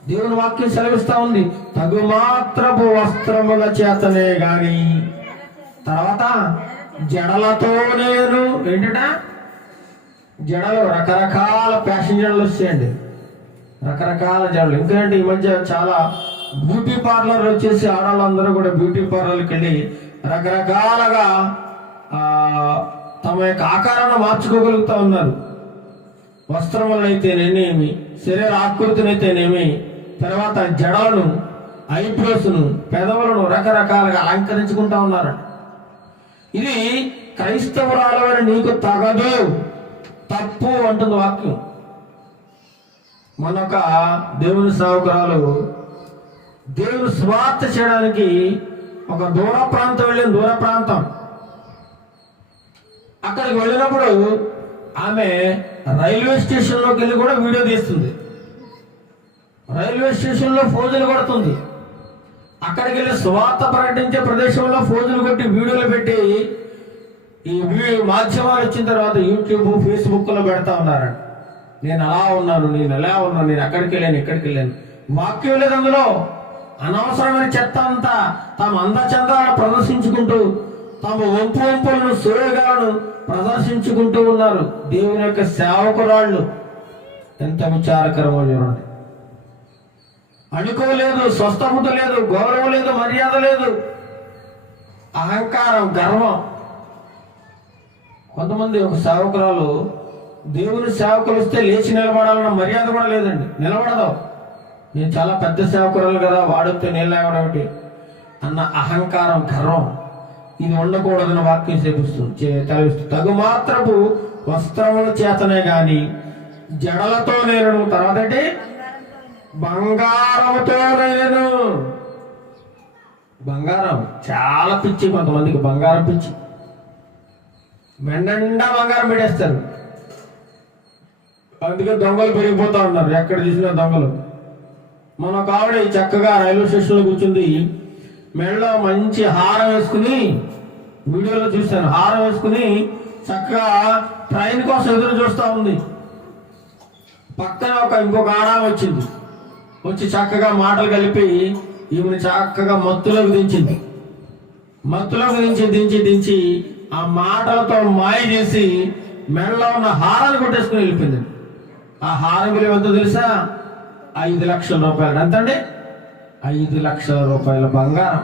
దేవుని వాక్యం సెలవిస్తా ఉంది, తగు మాత్రపు వస్త్రముల చేతనే గాని. తర్వాత జడలతో నేను ఏంటట? జడలు రకరకాల ఫ్యాషన్ జడలు వస్తాయండి, రకరకాల జడలు. ఎందుకంటే ఈ మధ్య చాలా బ్యూటీ పార్లర్ వచ్చేసి ఆడవాళ్ళందరూ కూడా బ్యూటీ పార్లర్కి వెళ్ళి రకరకాలుగా తమ యొక్క ఆకారాన్ని మార్చుకోగలుగుతా ఉన్నారు. వస్త్రములైతేనేమి, శరీర ఆకృతినైతేనేమి, తర్వాత జడలను, ఐబ్రోస్ను, పెదవులను రకరకాలుగా అలంకరించుకుంటా ఉన్నారు. ఇది క్రైస్తవురాలవని నీకు తగదు, తప్పు అంటుంది వాక్యం. మనొక దేవుని సేవకురాలు దేవుని స్వార్థ చేయడానికి ఒక దూర ప్రాంతం అక్కడికి వెళ్ళినప్పుడు ఆమె రైల్వే స్టేషన్లోకి వెళ్ళి కూడా వీడియో తీస్తుంది, రైల్వే స్టేషన్లో ఫోజులు కొడుతుంది, అక్కడికి వెళ్ళి సువార్త ప్రకటించే ప్రదేశంలో ఫోజులు కొట్టి వీడియోలు పెట్టి ఈ మాధ్యమాలు వచ్చిన తర్వాత యూట్యూబ్ ఫేస్బుక్లో పెడతా ఉన్నారండి. నేను అలా ఉన్నాను, నేను ఎలా ఉన్నాను, నేను అక్కడికి వెళ్ళాను, ఇక్కడికి వెళ్ళాను. వాక్యం లేదు అందులో. అనవసరమైన చెత్త అంతా తమ అందచందాలను ప్రదర్శించుకుంటూ తమ వంపులను సూర్యగాలను ప్రదర్శించుకుంటూ ఉన్నారు. దేవుని యొక్క సేవకురాళ్ళు ఎంత విచారకరమో చూడండి. అనుకోలేదు, స్వస్థబుద్ధి లేదు, గౌరవం లేదు, మర్యాద లేదు, అహంకారం, గర్వం. కొంతమంది ఒక సేవకురాలు దేవుని సేవకులు వస్తే లేచి నిలబడాలన్న మర్యాద కూడా లేదండి, నిలబడదు. నేను చాలా పెద్ద సేవకురాలు కదా, వాడితే నేను లేవడేమిటి అన్న అహంకారం, గర్వం, ఇది ఉండకూడదని వాక్యం చేపిస్తుంది. తగు మాత్రపు వస్త్రముల చేతనే గాని జడలతో నేను, తర్వాత ఏంటి, బంగారముతో నేను. బంగారం చాలా పిచ్చి కొంతమందికి, బంగారం పిచ్చి. మెండండా బంగారం పెట్టేస్తారు. అందుకే దొంగలు పెరిగిపోతా ఉన్నారు, ఎక్కడ చూసినా దొంగలు. మన ఒక ఆవిడ చక్కగా రైల్వే స్టేషన్లో కూర్చుంది, మెడలో మంచి హారం వేసుకుని, వీడియోలో చూశాను, హారం వేసుకుని చక్కగా ట్రైన్ కోసం ఎదురు చూస్తూ ఉంది. పక్కన ఇంకొక ఆడ వచ్చింది, వచ్చి చక్కగా మాటలు కలిపి ఈమెను చక్కగా మత్తులోకి దించింది. మత్తులోకి దించి ఆ మాటలతో మాయ చేసి మెడలో ఉన్న హారాన్ని కొట్టేసుకుని వెళ్ళిపోయింది. ఆ హారం విలువ ఎంతో తెలుసా? 5 లక్షల రూపాయలు. ఎంతండి? 5 లక్షల రూపాయల బంగారం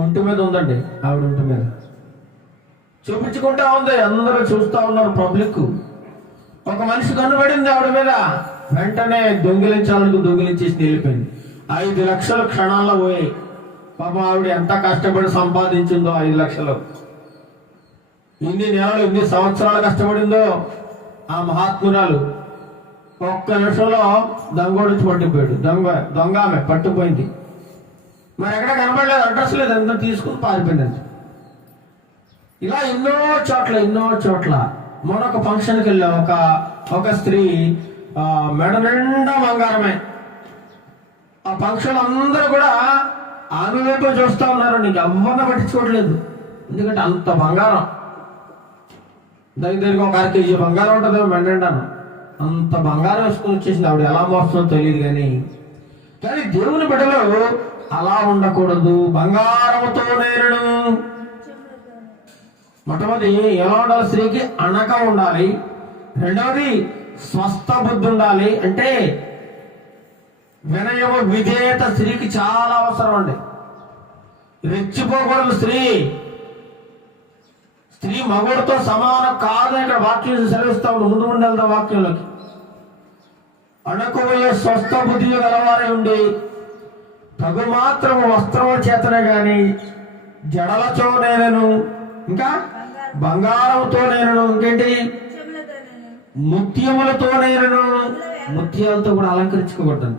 ఒంటి మీద ఉందండి, ఆవిడ ఒంటి మీద చూపించుకుంటా ఉంది. అందరూ చూస్తూ ఉన్నారు, పబ్లిక్. ఒక మనిషి కనుబడింది ఆవిడ మీద, వెంటనే దొంగిలించేసి వెళ్ళిపోయింది. 5 లక్షలు క్షణాల్లో పోయాయి. పాపం ఆవిడ ఎంత కష్టపడి సంపాదించిందో 5 లక్షలు. ఇన్ని నెలలు, ఇన్ని సంవత్సరాలు కష్టపడిందో ఆ మహాత్మురాలు. ఒక్క నిమిషంలో దొంగోడిచి పట్టుకుపోయాడు. దొంగ ఆమె పట్టుకుపోయింది. మరి ఎక్కడ కనబడలేదు, అడ్రస్ లేదు, ఎంత తీసుకుని పారిపోయిందండి. ఇలా ఎన్నో చోట్ల. మొన్నొక ఫంక్షన్కి వెళ్ళాం, ఒక స్త్రీ మెడ నిండా బంగారమే. ఆ ఫంక్షన్ అందరూ కూడా ఆమె వైపు చూస్తూ ఉన్నారు, నీకు ఎవరిని పట్టించుకోవట్లేదు, ఎందుకంటే అంత బంగారం. దగ్గరికి ఒక 1 కేజీ బంగారం ఉంటుంది మెడ నిండాను. అంత బంగారం వేసుకుని వచ్చేసింది. ఆవిడ ఎలా మోస్తుందో తెలియదు కానీ దేవుని బిడ్డలు అలా ఉండకూడదు. బంగారముతో నేను. మొట్టమొదటి ఎలా ఉండాలి? స్త్రీకి అణక ఉండాలి. రెండవది స్వస్థ బుద్ధి ఉండాలి. అంటే వినయము, విధేయత స్త్రీకి చాలా అవసరం అండి. రెచ్చిపోకూడదు స్త్రీ మగుడితో సమానం కాదు. ఇక్కడ వాక్యం సెలవిస్తా ఉంది. ముందు వెళ్దాం వాక్యంలోకి. అణకువయ్యే స్వస్థ బుద్ధి గలవారే ఉండి తగు మాత్రం వస్త్రముల చేతనే గాని జడలతో నేను, ఇంకా బంగారంతో నేను, ఇంకేంటి, ముత్యములతో నేను. ముత్యాలతో కూడా అలంకరించుకోకూడదు.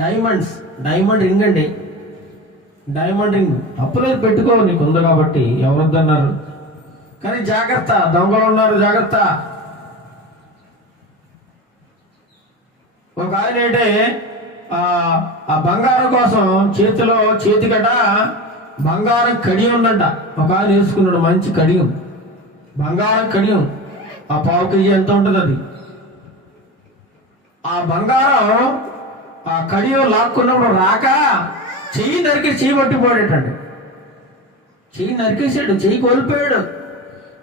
డైమండ్ రింగ్ అండి, డైమండ్ రింగ్. తప్పులేదు, పెట్టుకో, నీకు ఉంది కాబట్టి, ఎవరొద్దన్నారు. కానీ జాగ్రత్త, దొంగలు ఉన్నారు, జాగ్రత్త. ఒక ఆయన ఏంటే ఆ బంగారం కోసం చేతికట బంగారం కడియం ఉందంట. ఒక ఆయన వేసుకున్నాడు మంచి కడియం, బంగారం కడియం. ఆ 1/4 కేజీ ఎంత ఉంటుంది అది. ఆ బంగారం ఆ కడియం లాక్కున్నప్పుడు రాక చెయ్యి చెయ్యి పట్టిపోయాడటండి. చెయ్యి నరికేసాడు, చెయ్యి కోల్పోయాడు.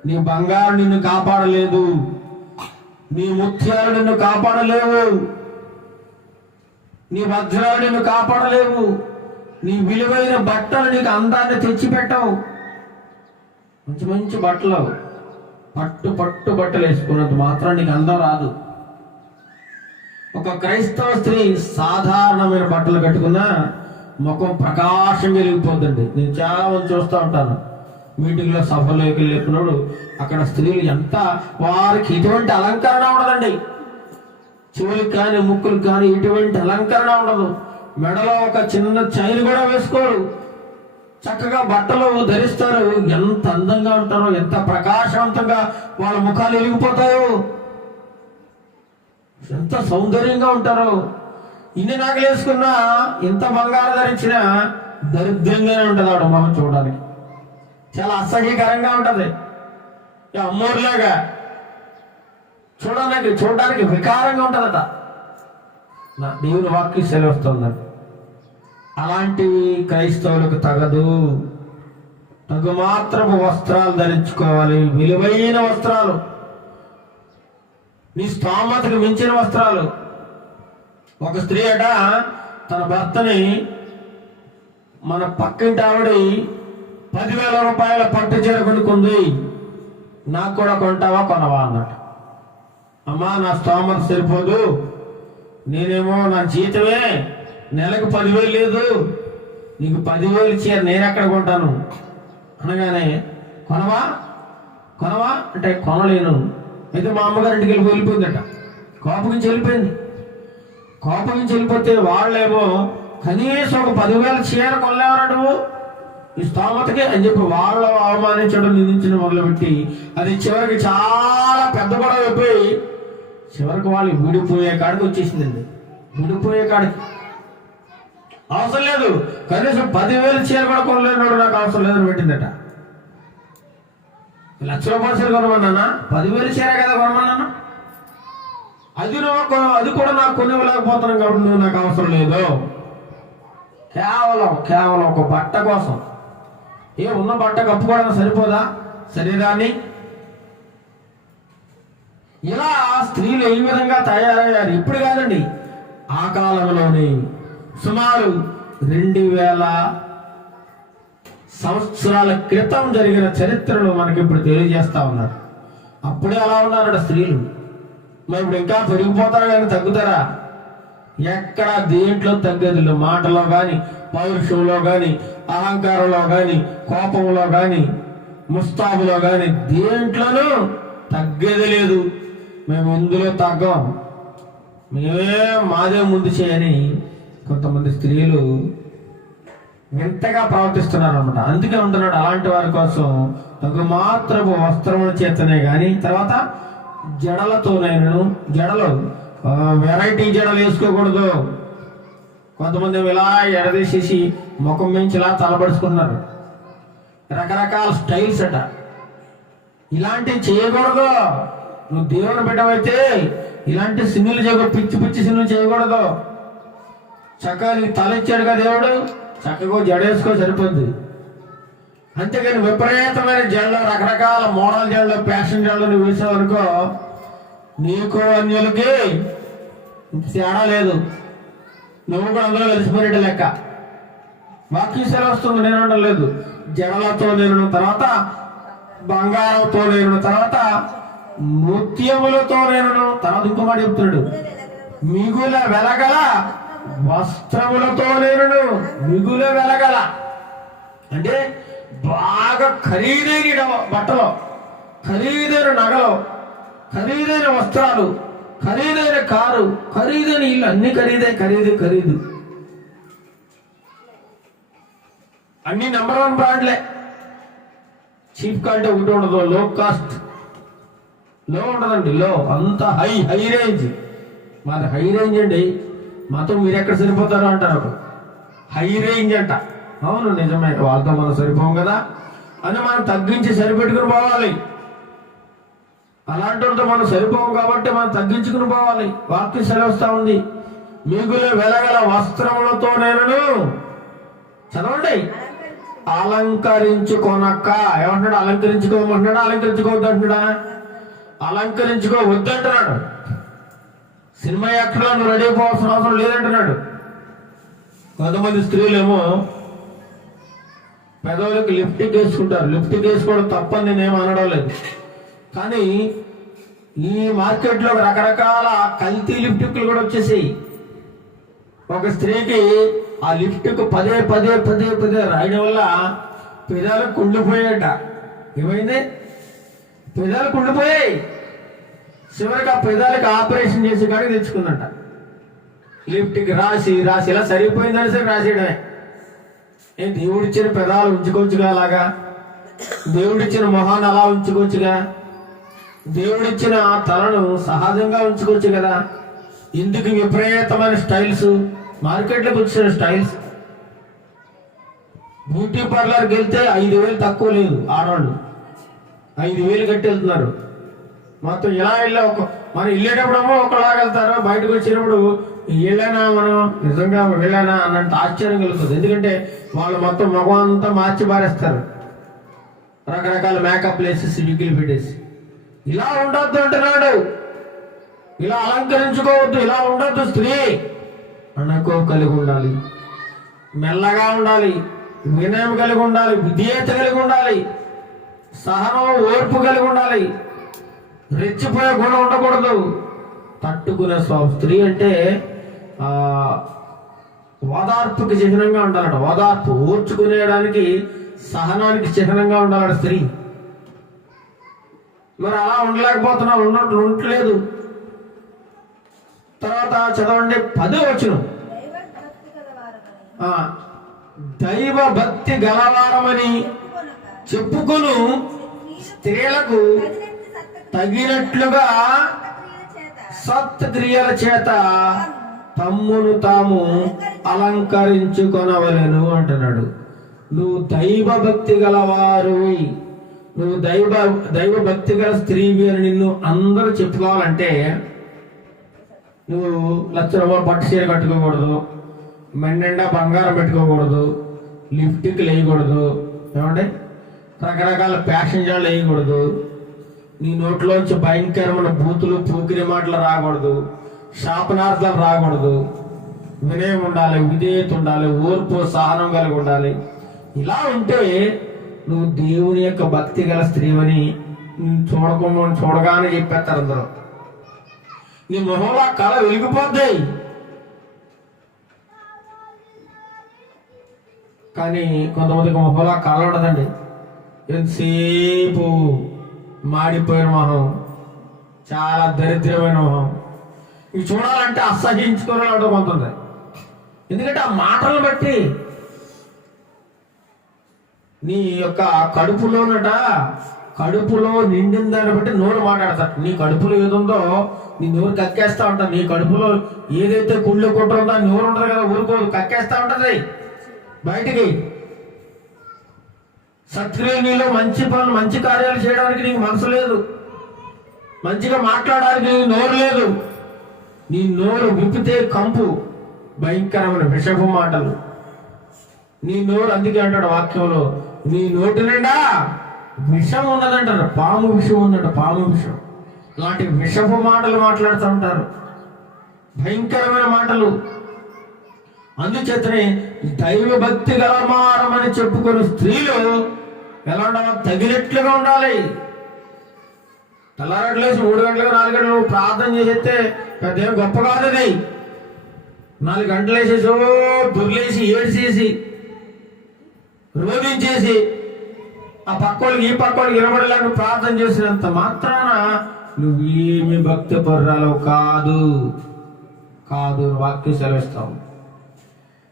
నీ బంగారం నిన్ను కాపాడలేదు, నీ ముత్యాలు నిన్ను కాపాడలేవు, నీ వజ్రాలు నిన్ను కాపాడలేవు, నీ విలువైన బట్టలు నీకు అందాన్ని తెచ్చిపెట్టవు. మంచి బట్టలు, పట్టు బట్టలు వేసుకున్నంత మాత్రం నీకు అందం రాదు. ఒక క్రైస్తవ స్త్రీ సాధారణమైన బట్టలు కట్టుకున్నా ముఖం ప్రకాశం వెలిగిపోతుంది. నేను చాలా మంది చూస్తూ ఉంటాను, మీటింగ్లో సభలోకి వెళ్ళినప్పుడు అక్కడ స్త్రీలు ఎంత, వారికి ఎటువంటి అలంకరణ ఉండదండి. చెవులకు కానీ ముక్కులకు కానీ ఎటువంటి అలంకరణ ఉండదు. మెడలో ఒక చిన్న చైన్ కూడా వేసుకోరు. చక్కగా బట్టలు ధరిస్తారు, ఎంత అందంగా ఉంటారో, ఎంత ప్రకాశవంతంగా వాళ్ళ ముఖాలు వెలిగిపోతాయో, ఎంత సౌందర్యంగా ఉంటారో. ఇన్ని నగలు వేసుకున్నా, ఇంత బంగారం ధరించినా దరిద్రంగానే ఉంటుంది ఆవిడ మనం చూడడానికి. చాలా అసహ్యకరంగా ఉంటది. అమ్మోరులాగా చూడడానికి వికారంగా ఉంటుందట. నా దేవుని వాక్యం సెలవుస్తుందండి. అలాంటివి క్రైస్తవులకు తగదు. తగు మాత్రపు వస్త్రాలు ధరించుకోవాలి, విలువైన వస్త్రాలు, నీ స్తోమతకు మించిన వస్త్రాలు. ఒక స్త్రీ అట తన భర్తని, మన పక్కింటి ఆవిడ 10,000 రూపాయల పట్టు చీర కొనుక్కుంది, నాకు కూడా కొంటావా కొనవా అన్నట్టు. అమ్మా, నా స్తోమత సరిపోదు, నేనేమో నా జీతమే నెలకు 10,000 లేదు, నీకు 10,000 చీర నేను ఎక్కడ కొంటాను అనగానే, కొనవా అంటే కొనలేను. అయితే మా అమ్మగారింటికి వెళ్ళిపోయిందట. కోపం నుంచి వెళ్ళిపోతే వాళ్ళేమో కనీసం ఒక 10,000 చీర కొనలేవరా నువ్వు ఈ స్తోమతకి అని చెప్పి వాళ్ళు అవమానించడం, నిందించడం మొదలుపెట్టి అది చివరికి చాలా పెద్ద గొడవ అయిపోయి చివరికి వాళ్ళు విడిపోయే కాడికి వచ్చేసిందండి. విడిపోయే కాడికి అవసరం లేదు, కనీసం 10,000 చీర కూడా కొనలేనాడు, నాకు అవసరం లేదని పెట్టిందట. ₹1,00,000 చీర కొనమన్నానా? 10,000 చీర కదా కొనమన్నాను. అది కూడా నాకు కొనివ్వలేకపోతున్నాను కాబట్టి నువ్వు నాకు అవసరం లేదు. కేవలం ఒక బట్ట కోసం. ఉన్న బట్ట కప్పుకోవడానికి సరిపోదా శరీరాన్ని? ఇలా స్త్రీలు ఈ విధంగా తయారయ్యారు. ఇప్పుడు కాదండి, ఆ కాలంలోనే సుమారు 2000 సంవత్సరాల క్రితం జరిగిన చరిత్రను మనకి ఇప్పుడు తెలియజేస్తా ఉన్నారు. అప్పుడే అలా ఉన్నారట స్త్రీలు. మరి ఇప్పుడు ఇంకా పెరిగిపోతారా కానీ తగ్గుతారా? ఎక్కడ దేంట్లో తగ్గేది లేదు. మాటలో కానీ, పౌరుషంలో కానీ, అహంకారంలో కానీ, కోపంలో కానీ, ముస్తాబులో కానీ దేంట్లోనూ తగ్గేది లేదు. మేము ఇందులో తగ్గం, మేమే మాదే ముందు చేయని కొంతమంది స్త్రీలు వింతగా ప్రవర్తిస్తున్నారు అనమాట. అందుకే ఉంటున్నాడు, అలాంటి వారి కోసం తగు మాత్రపు వస్త్రముల చేతనే కానీ, తర్వాత జడలతోనైనను, జడలు వెరైటీ జడలు వేసుకోకూడదు. కొంతమంది ఇలా ఎడదీసేసి ముఖం మించి ఇలా తలపడుచుకుంటున్నారు, రకరకాల స్టైల్స్ అట. ఇలాంటివి చేయకూడదు. నువ్వు దేవుని బిడ్డవైతే ఇలాంటి సిన్నులు చేయకూడదు, పిచ్చి సిన్నులు చేయకూడదు. చక్కగా నీకు తల ఇచ్చాడుగా దేవుడు, చక్కగా జడేసుకో సరిపోద్ది. అంతేగాని విపరీతమైన జడలు, రకరకాల మోడల్ జడలు, ఫ్యాషన్ జడలు నువ్వు వేసావనుకో, నీకు అన్యులకి తేడా లేదు, నువ్వు కూడా అందులో వెలిసిపోయేట లెక్క. వాక్యం సెలవుస్తుంది, నేను అనలేదు. జడలతో నేను, తర్వాత బంగారంతో నేను, తర్వాత ముత్యములతో నేను, తర్వాత ఇంకో మాట చెప్తున్నాడు, మిగుల వెలగల వస్త్రములతో నేను. మిగుల వెలగల అంటే బాగా ఖరీదైన బట్టలు, ఖరీదైన నగలు, ఖరీదైన వస్త్రాలు, ఖరీదైన కారు, ఖరీదైన ఇల్లు, అన్ని ఖరీదు. అన్ని నెంబర్ 1 బ్రాండ్లే. చీప్ కంటే ఒకటి ఉండదు, లో కాస్ట్. లో ఉండదండి, లో అంత హై రేంజ్. మాది హై రేంజ్ అండి. మాతో మీరు ఎక్కడ సరిపోతారో అంటారు. హై రేంజ్ అంట. అవును, నిజమే, వాళ్ళతో మనం సరిపోం కదా అని మనం తగ్గించి సరిపెట్టుకుని పోవాలి. అలాంటి వాళ్ళతో మనం సరిపోం కాబట్టి మనం తగ్గించుకుని పోవాలి. వాక్యం సెలవుస్తా ఉంది, మిగులు వెలగల వస్త్రములతో నేను, చదవండి, అలంకరించుకోనక్క. ఏమంటున్నాడు? అలంకరించుకోమంటున్నాడా? అలంకరించుకోవద్దు అంటున్నాడా? అలంకరించుకోవద్దంటున్నాడు. సినిమా యాక్టర్లో నువ్వు రెడీ అయిపోవాల్సిన అవసరం లేదంటున్నాడు. కొంతమంది స్త్రీలేమో పెదవులకు లిప్టిక్ వేసుకుంటారు. లిప్టిక్ వేసుకోవడం తప్పని నేనేం అనడం లేదు, కానీ ఈ మార్కెట్లో రకరకాల కల్తీ లిప్టిక్లు కూడా వచ్చేసాయి. ఒక స్త్రీకి ఆ లిప్టిక్ పదే రాయడం వల్ల పెదాలు కుండిపోయాట. ఏమైంది? పెదాలు కుండిపోయాయి. చివరికి ఆ పెదాలకు ఆపరేషన్ చేసి కాడికి తెచ్చుకుందంట. లిప్టిక్ రాసి ఇలా సరిపోయిందని సరే రాసేయడమే. దేవుడిచ్చిన పెదాలు ఉంచుకోవచ్చుగా, అలాగా దేవుడిచ్చిన మొహాన్ని అలా ఉంచుకోవచ్చుగా, దేవుడిచ్చిన తలను సహజంగా ఉంచుకోవచ్చు కదా. ఎందుకు విపరీతమైన స్టైల్స్, మార్కెట్లోకి వచ్చిన స్టైల్స్? బ్యూటీ పార్లర్కి వెళ్తే 5,000 తక్కువ లేదు. ఆడవాళ్ళు 5,000 కట్టి వెళ్తున్నారు. మొత్తం ఇలా మనం వెళ్ళేటప్పుడేమో ఒకలాగా వెళ్తారు, బయటకు వచ్చినప్పుడు వెళ్ళానా మనం నిజంగా వెళ్ళానా అన్నంత ఆశ్చర్యం కలుగుతుంది. ఎందుకంటే వాళ్ళు మొత్తం మగం అంతా మార్చి పారేస్తారు, రకరకాల మేకప్ వేసేసి విగ్గులు పెట్టేసి. ఇలా ఉండొద్దు అంటున్నాడు, ఇలా అలంకరించుకోవద్దు, ఇలా ఉండొద్దు. స్త్రీ అనుకో కలిగి ఉండాలి, మెల్లగా ఉండాలి, వినయం కలిగి ఉండాలి, విధేయత కలిగి ఉండాలి, సహనం ఓర్పు కలిగి ఉండాలి, రెచ్చిపోయే గుణం ఉండకూడదు, తట్టుకునే స్వభావం. స్త్రీ అంటే ఓదార్పుకి చిహ్నంగా ఉండాలట. ఓదార్పు, ఓర్చుకునేయడానికి, సహనానికి చిహ్నంగా ఉండాలట స్త్రీ. మరి అలా ఉండలేకపోతున్నాం, ఉండట్లేదు. తర్వాత చదవండి 10వ వచనం. దైవ భక్తి గలవారమని చెప్పుకొను స్త్రీలకు తగినట్లుగా సత్క్రియల చేత తమ్మును తాము అలంకరించుకొనవలెను అంటున్నాడు. నువ్వు దైవ భక్తి గలవారువి, నువ్వు దైవ భక్తి గల స్త్రీవి అని నిన్ను అందరూ చెప్పుకోవాలంటే నువ్వు ₹1,00,000 పట్టు చీర కట్టుకోకూడదు, మెండెండా బంగారం పెట్టుకోకూడదు, లిఫ్ట్కి వేయకూడదు, ఏమంటే రకరకాల ఫ్యాషన్ జాలు వేయకూడదు, నీ నోట్లోంచి భయంకరమైన బూతులు పూకిరి మాటలు రాకూడదు, శాపనార్థాలు రాకూడదు, వినయం ఉండాలి, విధేయత ఉండాలి, ఓర్పు సహనం కలిగి ఉండాలి. ఇలా ఉంటే నువ్వు దేవుని యొక్క భక్తి గల స్త్రీవని చూడగానే చెప్పేస్తారు అందరూ. నీ మొహంలో కళ వెలిగిపోద్ది. కానీ కొంతమందికి మొహంలో కళ ఉండదండి. ఎంతసేపు మాడిపోయిన మొహం, చాలా దరిద్రమైన మొహం. ఇవి చూడాలంటే అసహించుకోవాలంటే కొంటుంది. ఎందుకంటే ఆ మాటలను బట్టి నీ యొక్క కడుపులో నిండిన దాన్ని బట్టి నోరు మాట్లాడతాడు. నీ కడుపులో ఏదుందో నీ నోరు కక్కేస్తా ఉంటా. నీ కడుపులో ఏదైతే కుళ్ళు కుట్ర ఉందో నోరు ఉంటుంది కదా, ఊరుకోదు, కక్కేస్తా ఉంటది బయటికి. సత్క్రియలు, నీలో మంచి పనులు, మంచి కార్యాలు చేయడానికి నీకు మనసు లేదు, మంచిగా మాట్లాడడానికి నీకు నోరు లేదు. నీ నోరు విప్పితే కంపు, భయంకరమైన విషపు మాటలు. నీ నోరు, అందుకే అంటాడు వాక్యంలో, నీ నోటి నిండా విషం ఉన్నదంటారు. పాము విషం ఉందంట, పాము విషం. ఇలాంటి విషపు మాటలు మాట్లాడుతూ ఉంటారు, భయంకరమైన మాటలు. అందుచేతనే దైవ భక్తి గలమారమని చెప్పుకొని స్త్రీలు ఎలా ఉండాలి? తగినట్లుగా ఉండాలి. తెల్లారట్లేసి 3 గంటలకు 4 గంటలకు ప్రార్థన చేసేస్తే పెద్ద గొప్ప కాదు అది. 4 గంటలు వేసేసి దుర్లేసి ఏడ్చేసి రోధించేసి ఆ పక్కోళ్ళకి ఈ పక్కోళ్ళకి ఇరవడలేక ప్రార్థన చేసినంత మాత్రాన నువ్వేమి భక్తి పర్రాలు కాదు. వాక్యం సెలవిస్తావు.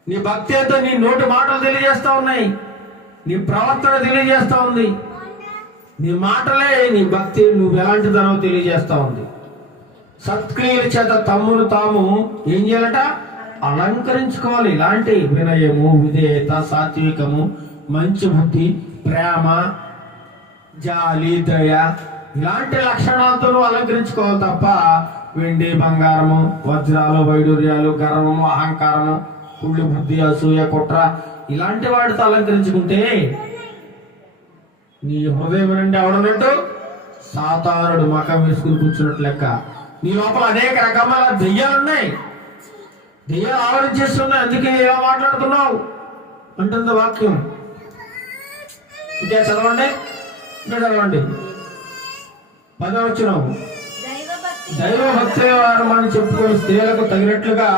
నీ భక్తి అయితే నీ నోటి మాటలు తెలియజేస్తా ఉన్నాయి, నీ ప్రవర్తన తెలియజేస్తా ఉంది, నీ మాటలే నీ భక్తి నువ్వు ఎలాంటి దానో తెలియజేస్తా ఉంది. సత్క్రియల చేత తమ్మును తాము ఏం చేయాలట? అలంకరించుకోవాలి. ఇలాంటి వినయము, విధేయత, సాత్వికము, మంచి బుద్ధి, ప్రేమ, జాలి, దయ, ఇలాంటి లక్షణాలతో నువ్వు అలంకరించుకోవాలి తప్ప వెండి బంగారము, వజ్రాలు, వైడూర్యాలు, గర్వము, అహంకారము, కుళ్ళు బుద్ధి, అసూయ, కుట్ర ఇలాంటి వాటితో అలంకరించుకుంటే నీ హృదయం నుండి ఎవడన్నట్టు సాతానుడు మకం వేసుకుని కూర్చున్నట్టు లెక్క. నీ లోపల అనేక రకమైన దెయ్యాలున్నాయి, దెయ్యాలు ఆవరించేస్తున్నాయి. అందుకే ఎలా మాట్లాడుతున్నావు అంటుంది వాక్యం. ఇంకా చదవండి, 10వ వచనం. దైవ భక్తి అని చెప్పుకొని స్త్రీలకు తగినట్లుగా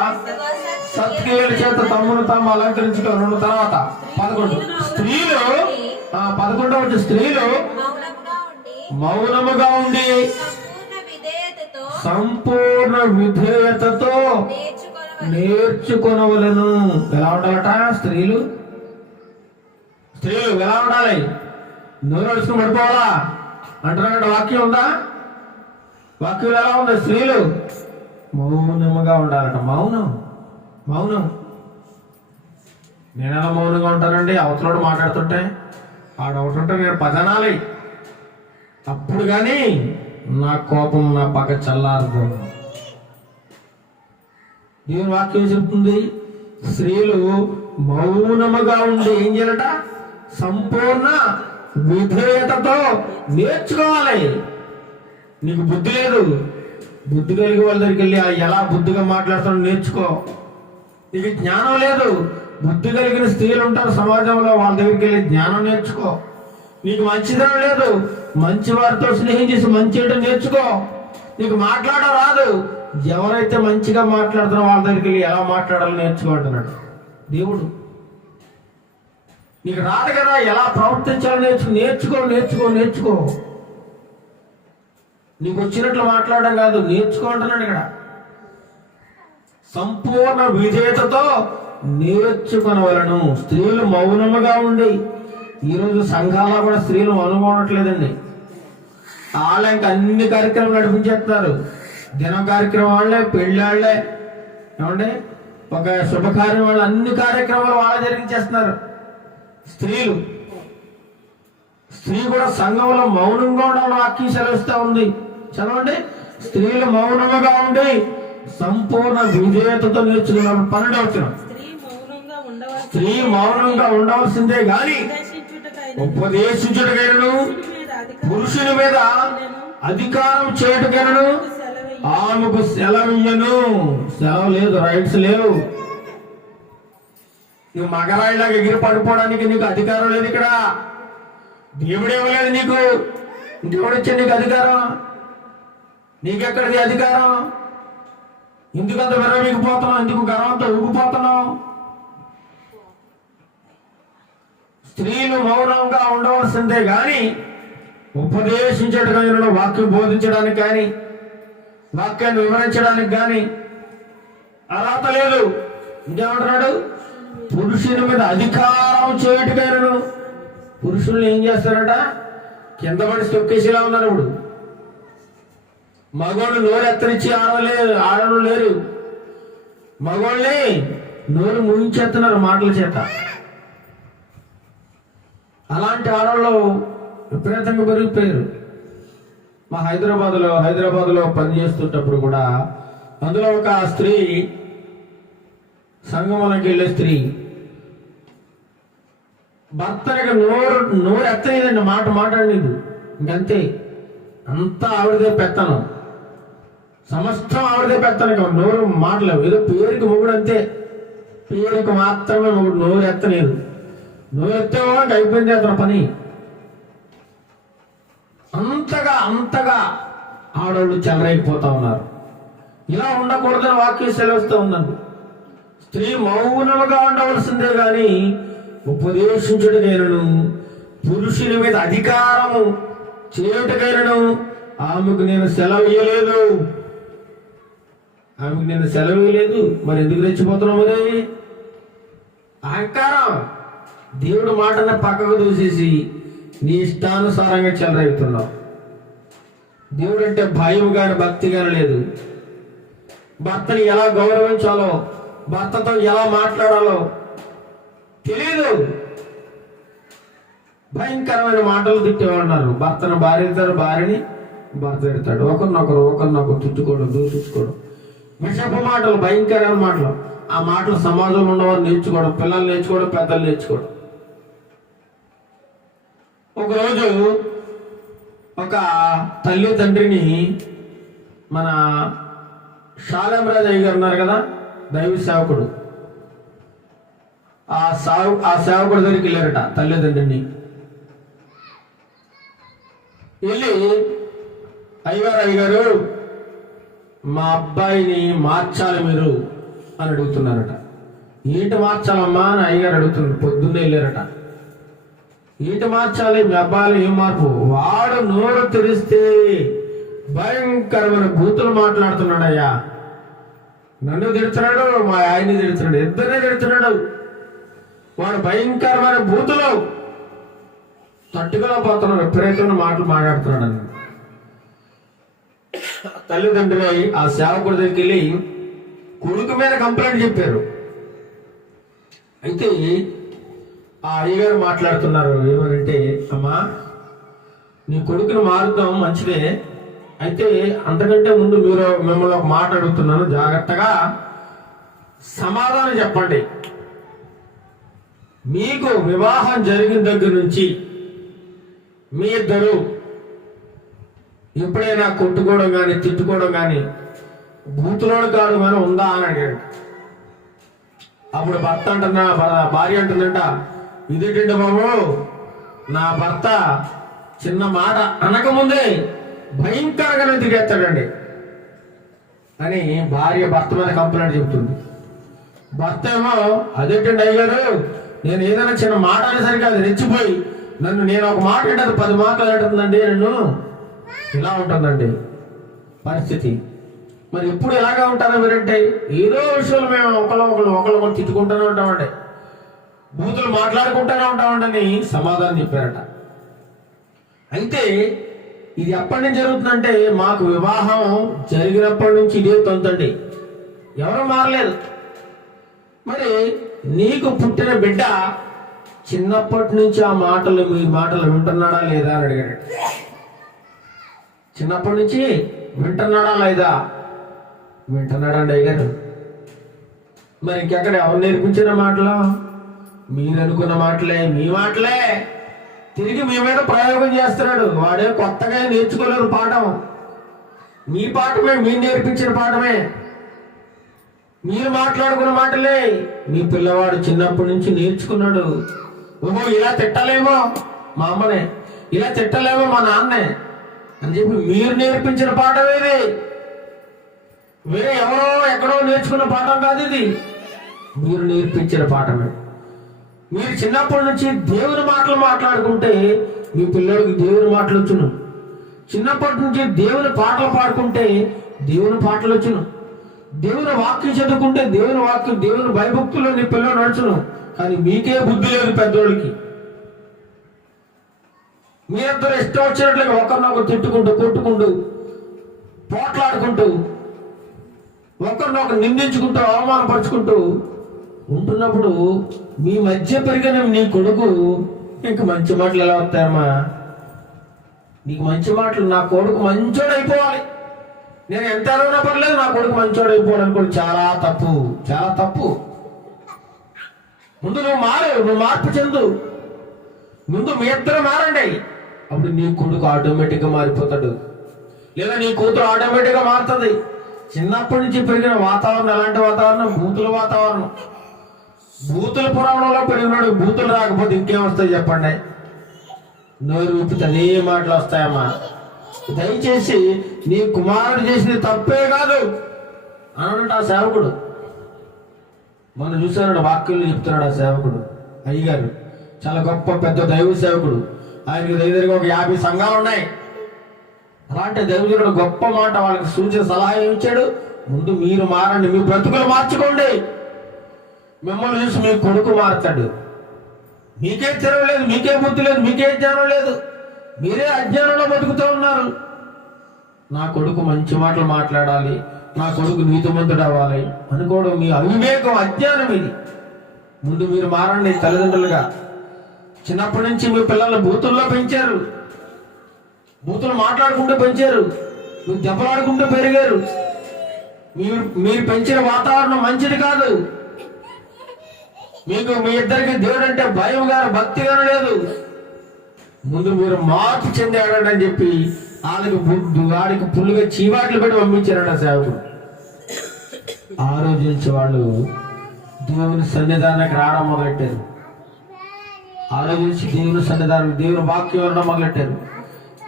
సత్క్రియల చేత తమ్మును తాము అలంకరించుకోవాలి. తర్వాత 11 స్త్రీలు 11వ వచనం. స్త్రీలు మౌనముగా ఉండి సంపూర్ణ విధేయతతో నేర్చుకొనవలెను. ఎలా ఉండాలట స్త్రీలు? స్త్రీలు ఎలా ఉండాలి? నోరు అడుచుకుని పడిపోవాలా అంటున్నాడు. వాక్యం ఉందా? వాక్యం ఎలా ఉంది? స్త్రీలు మౌనముగా ఉండాలట. మౌనం మౌనం. నేను ఎలా మౌనంగా ఉంటానండి? అవతలోడు మాట్లాడుతుంటే ఆడవుతుంటే నేను పదనాలి, అప్పుడు కానీ నా కోపం నా పక్క చల్లారదు. దేవుని వాక్యం చెప్తుంది, స్త్రీలు మౌనముగా ఉండి ఏం చేయాలట? సంపూర్ణ విధేయతతో నేర్చుకోవాలి. నీకు బుద్ధి లేదు, బుద్ధి కలిగి వాళ్ళ దగ్గరికి వెళ్ళి ఎలా బుద్ధిగా మాట్లాడుతాడో నేర్చుకో. నీకు జ్ఞానం లేదు, బుద్ధి కలిగిన స్త్రీలు ఉంటారు సమాజంలో, వాళ్ళ దగ్గరికి వెళ్ళి జ్ఞానం నేర్చుకో. నీకు మంచిదనం లేదు, మంచి వారితో స్నేహం చేసి మంచి ఏంటో నేర్చుకో. నీకు మాట్లాడడం రాదు, ఎవరైతే మంచిగా మాట్లాడుతారో వాళ్ళ దగ్గరికి వెళ్ళి ఎలా మాట్లాడాలో నేర్చుకో అంటున్నాడు దేవుడు. నీకు రాదు కదా, ఎలా ప్రవర్తించాలో నేర్చుకో. నేర్చుకో. నీకు వచ్చినట్లు మాట్లాడడం కాదు, నేర్చుకో అంటున్నాడు ఇక్కడ. సంపూర్ణ విధేయతతో నేర్చుకునవలను. స్త్రీలు మౌనముగా ఉండి, ఈరోజు సంఘాల్లో కూడా స్త్రీలు అనుకోవట్లేదండి. వాళ్ళ ఇంకా అన్ని కార్యక్రమాలు నడిపించేస్తున్నారు. దినం కార్యక్రమం వాళ్ళే, పెళ్లి వాళ్ళే, ఏమంటే ఒక శుభకార్యం వాళ్ళు, అన్ని కార్యక్రమాలు వాళ్ళే జరిగించేస్తున్నారు స్త్రీలు. స్త్రీ కూడా సంఘంలో మౌనంగా ఉండాలని వాక్యం సెలవిస్తూ ఉంది. చదవండి, స్త్రీలు మౌనముగా ఉండి సంపూర్ణ విధేయతతో నేర్చుకున్నారు. 12వ వచనం, స్త్రీ మౌనంగా ఉండవలసిందే గాని ఉపదేశించుటకైనను పురుషుని మీద అధికారం చేయుటకైనను ఆమెకు సెలవియ్యను. సెలవు లేదు, రైట్స్ లేవు. నువ్వు మగరాయిలాగా ఎగిరి పడిపోవడానికి నీకు అధికారం లేదు. ఇక్కడ దేవుడు ఇవ్వలేదు నీకు. ఇంకెవడొచ్చా నీకు అధికారం? నీకెక్కడిది అధికారం? ఎందుకంత విరవీగిపోతున్నావు? ఎందుకు గర్వంతో ఊగిపోతున్నావు? స్త్రీలు మౌనంగా ఉండవలసిందే గాని ఉపదేశించడానికి, వాక్యం బోధించడానికి కానీ, వాక్యాన్ని వివరించడానికి కానీ అర్హత లేదు. ఇంకేమంటున్నాడు? పురుషుని మీద అధికారం చేయటకైనను. పురుషుల్ని ఏం చేస్తారట? కింద పడి తొక్కేసేలా ఉన్నారు. ఇప్పుడు మగోళ్ళు నోరు ఎత్తరించి ఆడలు లేరు. మగోళ్ళని నోరు ముగించేస్తున్నారు మాటల చేత. అలాంటి ఆడవాళ్ళు విపరీతంగా పెరిగిపోయారు. మా హైదరాబాద్లో పనిచేస్తుంటప్పుడు కూడా అందులో ఒక స్త్రీ, సంగమంలోకి వెళ్ళే స్త్రీ, భర్తనికి నోరు ఎత్తలేదండి, మాట్లాడలేదు. ఇంకంతే, అంతా ఆవిడదే పెత్తనం, సమస్తం ఆవిడదే పెత్తనం. నోరు మాటలేవు. ఏదో పేరుకి మొగుడు, అంతే, పేరుకి మాత్రమే మొగుడు. నోరు ఎత్తలేదు. నోరు ఎత్తేమో అయిపోయింది అతని పని. అంతగా ఆడవాళ్ళు చెలరైపోతా ఉన్నారు. ఇలా ఉండకూడదని వాక్యం సెలవుస్తూ ఉందండి. స్త్రీ మౌనముగా ఉండవలసిందే గాని ఉపదేశించుటకైనను పురుషుని మీద అధికారము చేయుటకైనను ఆమెకు నేను సెలవు ఇయ్యలేదు. మరి ఎందుకు రెచ్చిపోతున్నావు? మరి అహంకారం. దేవుడు మాటన పక్కకు దూసేసి నీ ఇష్టానుసారంగా చెలరేగుతున్నావు. దేవుడు అంటే భయం కానీ భక్తి కానీ లేదు. భర్తని ఎలా గౌరవించాలో, భర్తతో ఎలా మాట్లాడాలో తెలియదు. భయంకరమైన మాటలు తిట్టేవాడున్నారు. భర్తను భార్య తిడతారు, భార్యని భర్త తిడతాడు. ఒకరినొకరు తిట్టుకోవడం, దూషించుకోవడం, విషపు మాటలు, భయంకరమైన మాటలు. ఆ మాటలు సమాజంలో ఉన్నవారు నేర్చుకోవడం, పిల్లలు నేర్చుకోవడం, పెద్దలు నేర్చుకోవడం. ఒకరోజు ఒక తల్లి తండ్రిని, మన షాలేంరాజు అయ్య గారు ఉన్నారు కదా, దైవ సేవకుడు, ఆ సేవకుడి దగ్గరికి వెళ్ళారట తల్లిదండ్రిని. వెళ్ళి, అయ్యగారు మా అబ్బాయిని మార్చాలి మీరు అని అడుగుతున్నారట. ఏంటి మార్చాలమ్మా అని అయ్యగారు అడుగుతున్నారు. పొద్దున్నే వెళ్ళారట. ఏంటి మార్చాలి మీ అబ్బాయిలు? ఏం మార్పు? వాడు నోరు తెరిస్తే భయంకరమైన బూతులు మాట్లాడుతున్నాడు. అయ్యా, నన్ను తిడుతున్నాడు, మా ఆయన్ని తిడుతున్నాడు, ఇద్దరినే తిడుతున్నాడు. వాడు భయంకరమైన బూతులు తట్టుకోలేకపోతున్నాడు, విపరీతమైన మాటలు మాట్లాడుతున్నాడు అని. తల్లిదండ్రులు ఆ సేవకుడి దగ్గరికి వెళ్ళి కొడుకు మీద కంప్లైంట్ చెప్పారు. అయితే ఆ అయ్యగారు మాట్లాడుతున్నారు ఏమనంటే, అమ్మా నీ కొడుకుని మారుతాం మంచిదే, అయితే అంతకంటే ముందు మిమ్మల్ని ఒక మాట అడుగుతున్నాను, జాగ్రత్తగా సమాధానం చెప్పండి. మీకు వివాహం జరిగిన దగ్గర నుంచి మీ ఇద్దరు ఎప్పుడైనా కొట్టుకోవడం కానీ తిట్టుకోవడం కానీ బూతులోడు కాడు కానీ ఉందా అని అడిగాడు. అప్పుడు భర్త అంటున్నా, భార్య అంటుందంట, ఇదేంటంటే బాబు, నా భర్త చిన్న మాట అనకముందే భయంకరంగానే తిరిగేస్తాడండి అని భార్య భర్త మీద కంప్లైంట్ చెబుతుంది. భర్త ఏమో, అదేంటండి అయ్యారు, నేను ఏదైనా చిన్న మాట అనేసరికి అది రెచ్చిపోయి నేను ఒక మాట అంటే అది 10 మాటలు అంటుందండి, నన్ను ఇలా ఉంటుందండి పరిస్థితి. మరి ఎప్పుడు ఎలాగా ఉంటారో మీరంటే, ఏదో విషయంలో మేము ఒకళ్ళు తిట్టుకుంటూనే ఉంటామండి, బూతులు మాట్లాడుకుంటూనే ఉంటామండి సమాధానం చెప్పారట. అయితే ఇది ఎప్పటి నుంచి జరుగుతుందంటే, మాకు వివాహం జరిగినప్పటి నుంచి ఇదే తొంతండి, ఎవరు మారలేదు. మరి నీకు పుట్టిన బిడ్డ చిన్నప్పటి నుంచి మీ మాటలు వింటున్నాడా లేదా అని అడిగాడు. చిన్నప్పటి నుంచి వింటున్నాడా లేదా? వింటున్నాడండి అయ్యారు. మరి ఇంకెక్కడ ఎవరు నేర్పించిన మాటలు? మీరు అనుకున్న మాటలే, మీ మాటలే తిరిగి మీ మీద ప్రయోగం చేస్తున్నాడు. వాడే కొత్తగా నేర్చుకోలేరు పాఠం, మీ పాఠమే, మీరు నేర్పించిన పాఠమే, మీరు మాట్లాడుకున్న మాటలే మీ పిల్లవాడు చిన్నప్పటి నుంచి నేర్చుకున్నాడు. ఓహో, ఇలా తిట్టలేమో మా అమ్మనే, ఇలా తిట్టలేమో మా నాన్నే అని చెప్పి మీరు నేర్పించిన పాఠం ఇది. వేరే ఎవరో ఎక్కడో నేర్చుకున్న పాఠం కాదు ఇది, మీరు నేర్పించిన పాఠమే. మీరు చిన్నప్పటి నుంచి దేవుని మాటలు మాట్లాడుకుంటే మీ పిల్లడికి దేవుని మాటలు వచ్చును. చిన్నప్పటి నుంచి దేవుని పాటలు పాడుకుంటే దేవుని పాటలు వచ్చును. దేవుని వాక్యం చదువుకుంటే దేవుని వాక్యం, దేవుని భయభక్తుల్లో నీ పిల్లలు నడుచును. కానీ మీకే బుద్ధి లేదు పెద్దోళ్ళకి. మీ ఇద్దరు ఇష్టం వచ్చినట్లుగా ఒకరినొకరు తిట్టుకుంటూ, కొట్టుకుంటూ, పోట్లాడుకుంటూ, ఒకరినొకరు నిందించుకుంటూ, అవమానపరుచుకుంటూ ఉంటున్నప్పుడు మీ మధ్య పెరిగిన నీ కొడుకు ఇంక మంచి మాటలు ఎలా వస్తాయమ్మా? నీకు మంచి మాటలు, నా కొడుకు మంచోడు అయిపోవాలి, నేను ఎంత అరవనా పర్లేదు, నా కొడుకు మంచోడు అయిపోవడం కూడా చాలా తప్పు, చాలా తప్పు. ముందు నువ్వు మార్పు చెందు, ముందు మీ ఇద్దరు మారండి, అప్పుడు నీ కొడుకు ఆటోమేటిక్గా మారిపోతాడు, లేదా నీ కూతురు ఆటోమేటిక్గా మారుతుంది. చిన్నప్పటి నుంచి పెరిగిన వాతావరణం ఎలాంటి వాతావరణం? బూతుల వాతావరణం. బూతుల పురాణంలో పెరిగినాడు, బూతులు రాకపోతే ఇంకేం వస్తాయి చెప్పండి? నోరు విప్పితే అనే మాటలు వస్తాయమ్మా. దయచేసి నీ కుమారుడు చేసింది తప్పే కాదు అన్నాడు ఆ సేవకుడు. మనం చూసాడు, వాక్యంలో చెప్తున్నాడు ఆ సేవకుడు. అయ్యగారు చాలా గొప్ప పెద్ద దైవ సేవకుడు, ఆయనకి దగ్గరగా ఒక 50 సంఘాలు ఉన్నాయి. అలాంటి దైవజనుడు గొప్ప మాట వాళ్ళకి సూచన సలహా ఇచ్చాడు. ముందు మీరు మారండి, మీ బ్రతుకులు మార్చుకోండి, మిమ్మల్ని చూసి మీ కొడుకు మారుతాడు. మీకే తెరవలేదు, మీకే బుద్ధి లేదు, మీకే జ్ఞానం లేదు, మీరే అజ్ఞానంలో బతుకుతూ ఉన్నారు. నా కొడుకు మంచి మాటలు మాట్లాడాలి, నా కొడుకు నీతిమంతుడు అవ్వాలి అనుకోవడం మీ అవివేకం, అజ్ఞానం ఇది. ముందు మీరు మారండి తల్లిదండ్రులుగా. చిన్నప్పటి నుంచి మీ పిల్లల్ని బూతుల్లో పెంచారు, బూతులు మాట్లాడుకుంటూ పెంచారు, మీరు దెబ్బలాడుకుంటూ పెరిగారు. మీరు పెంచిన వాతావరణం మంచిది కాదు. మీకు మీ ఇద్దరికి దేవుడు అంటే భయం గారు, భక్తి గారు లేదు. ముందు మీరు మార్పు చెందాడని అని చెప్పి వాడికి పుల్లుగా చీవాట్లు పెట్టి పంపించారట సేవకుడు. ఆ రోజు నుంచి వాళ్ళు దేవుని సన్నిధానానికి రావడం మొదలెట్టారు. ఆ రోజు నుంచి దేవుని సన్నిధానం, దేవుని వాక్యం వినడం మొదలెట్టారు.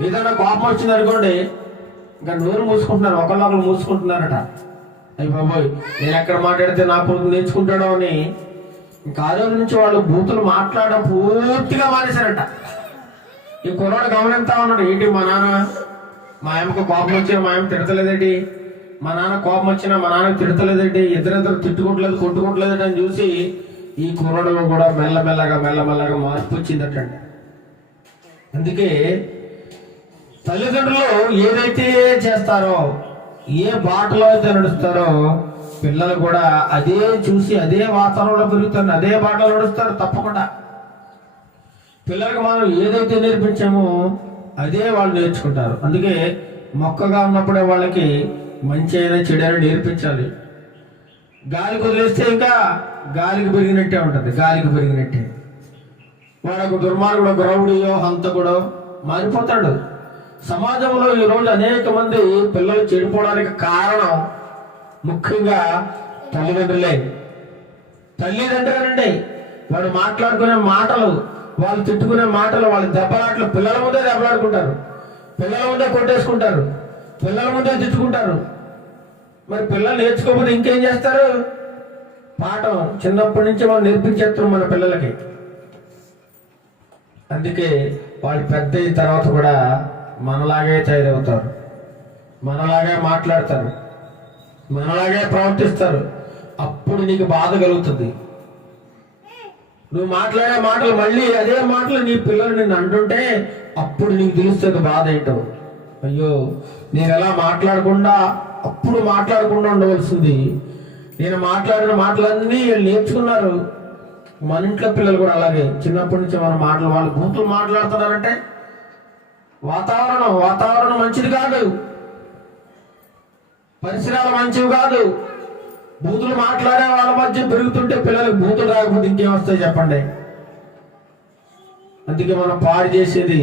ఏదైనా కోపం వచ్చింది అనుకోండి, ఇంకా నోరు మూసుకుంటున్నారు, ఒకళ్ళొకరు మూసుకుంటున్నారట. అయ్యి బాబోయ్, నేను ఎక్కడ మాట్లాడితే నా కొడుకు నేర్చుకుంటాడో అని ఇంకా ఆ రోజు నుంచి వాళ్ళు బూతులు మాట్లాడడం పూర్తిగా మానేశారట. ఈ కుర్రాడు గమనిస్తా ఉన్నాడు, ఏంటి మా నాన్న, మా ఆయనకు కోపం వచ్చినా మా ఆయన తిడతలేదేంటి, మా నాన్న కోపం వచ్చినా మా నాన్న తిడతలేదేంటి, ఇద్దరిద్దరు తిట్టుకోవట్లేదు, కొట్టుకోవట్లేదట అని చూసి ఈ కుర్రాడు కూడా మెల్లమెల్లగా మార్పు వచ్చిందటండి. అందుకే తల్లిదండ్రులు ఏదైతే చేస్తారో, ఏ బాటలో అయితే నడుస్తారో, పిల్లలు కూడా అదే చూసి అదే వాతావరణంలో పెరుగుతారు, అదే బాటలో నడుస్తారు. తప్పకుండా పిల్లలకు మనం ఏదైతే నేర్పించామో అదే వాళ్ళు నేర్చుకుంటారు. అందుకే మొక్కగా ఉన్నప్పుడే వాళ్ళకి మంచి అయినా చెడు అయినా నేర్పించాలి. గాలికి వదిలేస్తే ఇంకా గాలికి పెరిగినట్టే ఉంటుంది, గాలికి పెరిగినట్టే. వాడు ఒక దుర్మార్గుడు, ఒక రౌడీయో హంతకుడో మారిపోతాడు. సమాజంలో ఈరోజు అనేక మంది పిల్లలు చెడిపోవడానికి కారణం ముఖ్యంగా తల్లిదండ్రులే. తల్లిదండ్రులండి, వాడు మాట్లాడుకునే మాటలు, వాళ్ళు తిట్టుకునే మాటలు, వాళ్ళ దెబ్బలాట్లు, పిల్లల ముందే దెబ్బలాడుకుంటారు, పిల్లల ముందే కొట్టేసుకుంటారు, పిల్లల ముందే తిట్టుకుంటారు. మరి పిల్లలు నేర్చుకోకపోతే ఇంకేం చేస్తారు? పాఠం చిన్నప్పటి నుంచి మనం నేర్పించేస్తాం మన పిల్లలకి. అందుకే వాళ్ళు పెద్ద అయిన తర్వాత కూడా మనలాగే తయారవుతారు, మనలాగే మాట్లాడతారు, మనలాగే ప్రవర్తిస్తారు. అప్పుడు నీకు బాధ కలుగుతుంది. నువ్వు మాట్లాడే మాటలు మళ్ళీ అదే మాటలు నీ పిల్లలు నిన్ను అంటుంటే అప్పుడు నీకు తెలుస్తుంది బాధ ఏంటో. అయ్యో, నేను ఎలా మాట్లాడకుండా అప్పుడు మాట్లాడకుండా ఉండవలసింది, నేను మాట్లాడిన మాటలన్నీ వీళ్ళు నేర్చుకున్నారు. మన ఇంట్లో పిల్లలు కూడా అలాగే చిన్నప్పటి నుంచి మన మాటలు, వాళ్ళు బూతులు మాట్లాడుతున్నారంటే వాతావరణం మంచిది కాదు, పరిసరాలు మంచివి కాదు. బూతులు మాట్లాడే వాళ్ళ మధ్య పెరుగుతుంటే పిల్లలకు బూతులు రాకపోతే ఇంకేం వస్తాయి చెప్పండి. అందుకే మనం పాడు చేసేది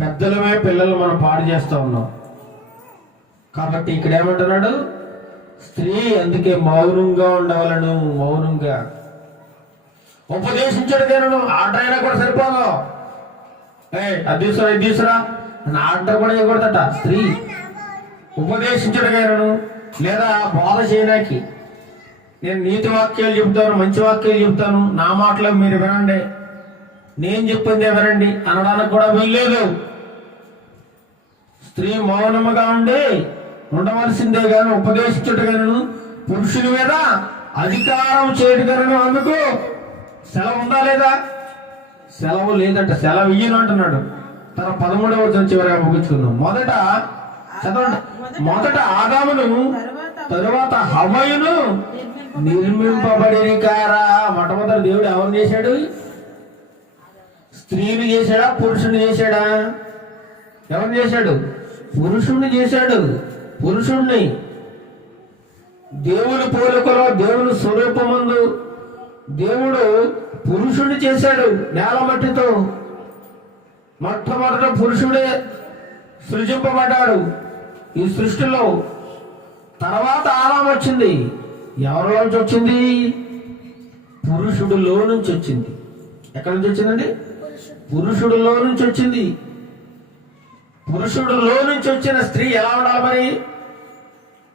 పెద్దలమే, పిల్లలు మనం పాడు చేస్తూ ఉన్నాం. కాబట్టి ఇక్కడ ఏమంటున్నాడు? స్త్రీ అందుకే మౌనంగా ఉండవలను, మౌనంగా. ఉపదేశించడికేను ఆర్డర్ అయినా కూడా సరిపోదు. అది తీసురా ఇది తీసురా అని ఆర్డర్ కూడా చేయకూడదట. స్త్రీ ఉపదేశించడికేను లేదా బోధ చేయడానికి, నేను నీతి వాక్యాలు చెప్తాను, మంచి వాక్యాలు చెప్తాను, నా మాటలు మీరు వినండి, నేను చెప్పిందే వినండి అనడానికి కూడా వీల్లేదు. స్త్రీ మౌనముగా ఉండవలసిందే గాను ఉపదేశించుటగాను పురుషుని మీద అధికారం చేయటగాను ఆమెకు సెలవు ఉందా లేదా? సెలవు లేదంట, సెలవు ఇయ్యను అంటున్నాడు. తన 13వ వచనం చివరిగా ముగించుకుందాం. మొదట ఆదామును తరువాత హవ్వయును నిర్మింపబడి కారా. మొట్టమొదటి దేవుడు ఎవరిని చేశాడు? స్త్రీని చేశాడా, పురుషుని చేశాడా? ఎవరిని చేశాడు? పురుషుణ్ణి చేశాడు. పురుషుణ్ణి దేవుని పోలికలో, దేవుని స్వరూపమందు దేవుడు పురుషుణ్ణి చేశాడు నేల మట్టితో. మొట్టమొదట పురుషుడే సృజింపబడ్డాడు ఈ సృష్టిలో. తర్వాత ఆదాము వచ్చింది. ఎవరిలోంచి వచ్చింది? పురుషుడిలో నుంచి వచ్చింది. ఎక్కడి నుంచి వచ్చిందండి? పురుషుడిలో నుంచి వచ్చింది. పురుషుడిలో నుంచి వచ్చిన స్త్రీ ఎలా ఉండాలి? మరి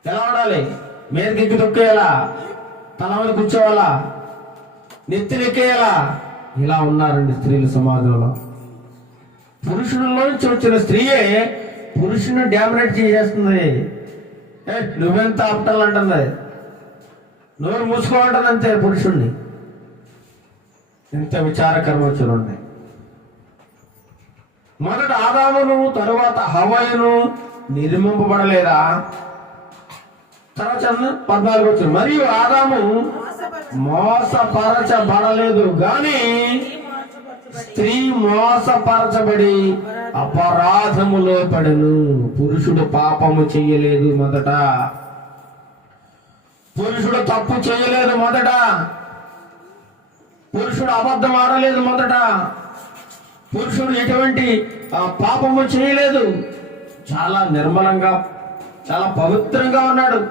ఎలా ఉండాలి? మీదకి తొక్కేయాలా? తల మీద కూర్చోవాలా? నెత్తినెక్కేయాలా? ఇలా ఉన్నారండి స్త్రీలు సమాజంలో. పురుషుడిలో నుంచి వచ్చిన స్త్రీయే పురుషుని డామినేట్ చేసేస్తుంది. నువ్వెంత ఆపటాలంటుంది, నోరు మూసుకోవాలంటుంది అంతే పురుషుణ్ణి. ఇంత విచారకరమ చూడండి. మొదట ఆదామును తరువాత హవ్వయును నిర్మింపబడలేదా? తర్వాత 14 వచ్చిన మరియు ఆదాము మోసపరచబడలేదు గాని స్త్రీ మోసపరచబడి అపరాధములో పడెను. పురుషుడు పాపము చెయ్యలేదు మొదట, పురుషుడు తప్పు చేయలేదు మొదట, పురుషుడు అబద్ధం ఆడలేదు మొదట, పురుషుడు ఎటువంటి పాపము చేయలేదు. చాలా నిర్మలంగా, చాలా పవిత్రంగా ఉన్నాడు.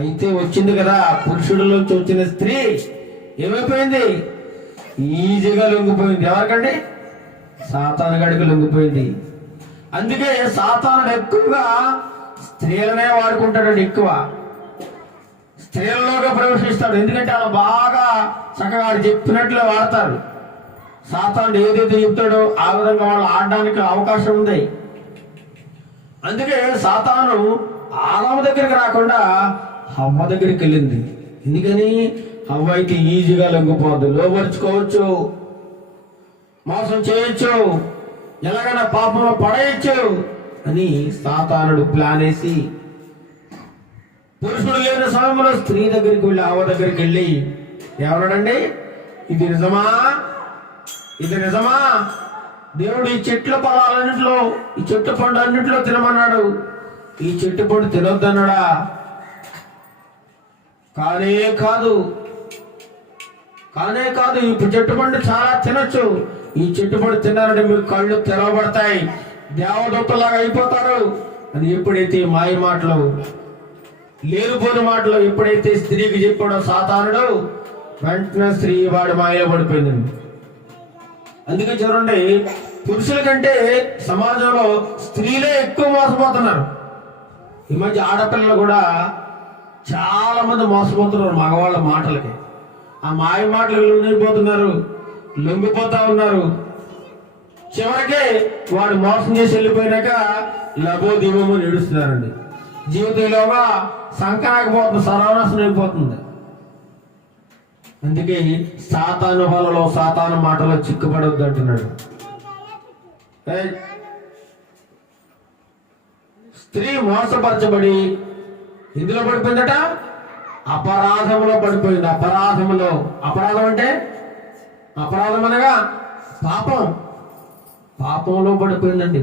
అయితే వచ్చింది కదా పురుషుడిలోంచి వచ్చిన స్త్రీ ఏమైపోయింది? ఈజీగా లొంగిపోయింది. ఎవరికండి? సాతాను గడికి లొంగిపోయింది. అందుకే సాతానుడు ఎక్కువగా స్త్రీలనే వాడుకుంటాడు, ఎక్కువ స్త్రీలలోగా ప్రవేశిస్తాడు. ఎందుకంటే వాళ్ళు బాగా చక్కగా చెప్పినట్లే వాడతారు. సాతానుడు ఏదైతే చెప్తాడో ఆ విధంగా వాళ్ళు ఆడడానికి అవకాశం ఉంది. అందుకే సాతాను ఆదాము దగ్గరికి రాకుండా హవ్వ దగ్గరికి వెళ్ళింది. ఎందుకని? హవ్వ అయితే ఈజీగా లొంగిపోద్దు, లోపరుచుకోవచ్చు, మోసం చేయొచ్చు, ఎలాగైనా పాపంలో పడేయచ్చు అని సాతానుడు ప్లాన్ వేసి పురుషుడు లేని సమయంలో స్త్రీ దగ్గరికి వెళ్ళి ఆవ దగ్గరికి వెళ్ళి ఎవరడండి, ఇది నిజమా, ఇది నిజమా, దేవుడు ఈ చెట్ల పొలాలన్నింటిలో ఈ చెట్టు పండు అన్నింటిలో తినమన్నాడు, ఈ చెట్టు పండు తినొద్దన్నాడా? కానే కాదు, కానే కాదు, ఈ చెట్టు పండు చాలా తినొచ్చు, ఈ చెట్టు పండు తిన్నారంటే మీకు కళ్ళు తెరవబడతాయి, దేవదూతలాగా అయిపోతారు అని ఎప్పుడైతే మాయ మాటలు లేనిపోని మాటలు ఎప్పుడైతే స్త్రీకి చెప్పాడో సాతానుడు, వెంటనే స్త్రీ వాడి మాయలో పడిపోయిందండి. అందుకే చూడండి, పురుషుల కంటే సమాజంలో స్త్రీలే ఎక్కువ మోసపోతున్నారు. ఈ మధ్య ఆడపిల్లలు కూడా చాలా మంది మోసపోతున్నారు మగవాళ్ళ మాటలకి. ఆ మాయ మాటలకు లొంగిపోతున్నారు, లొంగిపోతా ఉన్నారు. చివరికి వాడు మోసం చేసి వెళ్ళిపోయినాక లబో దివమో ఏడుస్తున్నారండి. జీవితంలోగా సంకరాకపోతుంది, సర్వనాశనం అయిపోతుంది. అందుకే సాతాను వలలో సాతాను మాటలో చిక్కుపడొద్దు అంటున్నాడు. స్త్రీ మోసపరచబడి ఇందులో పడిపోయిందట, అపరాధంలో పడిపోయింది. అపరాధంలో, అపరాధం అంటే అపరాధం అనగా పాపం, పాపంలో పడిపోయిందండి.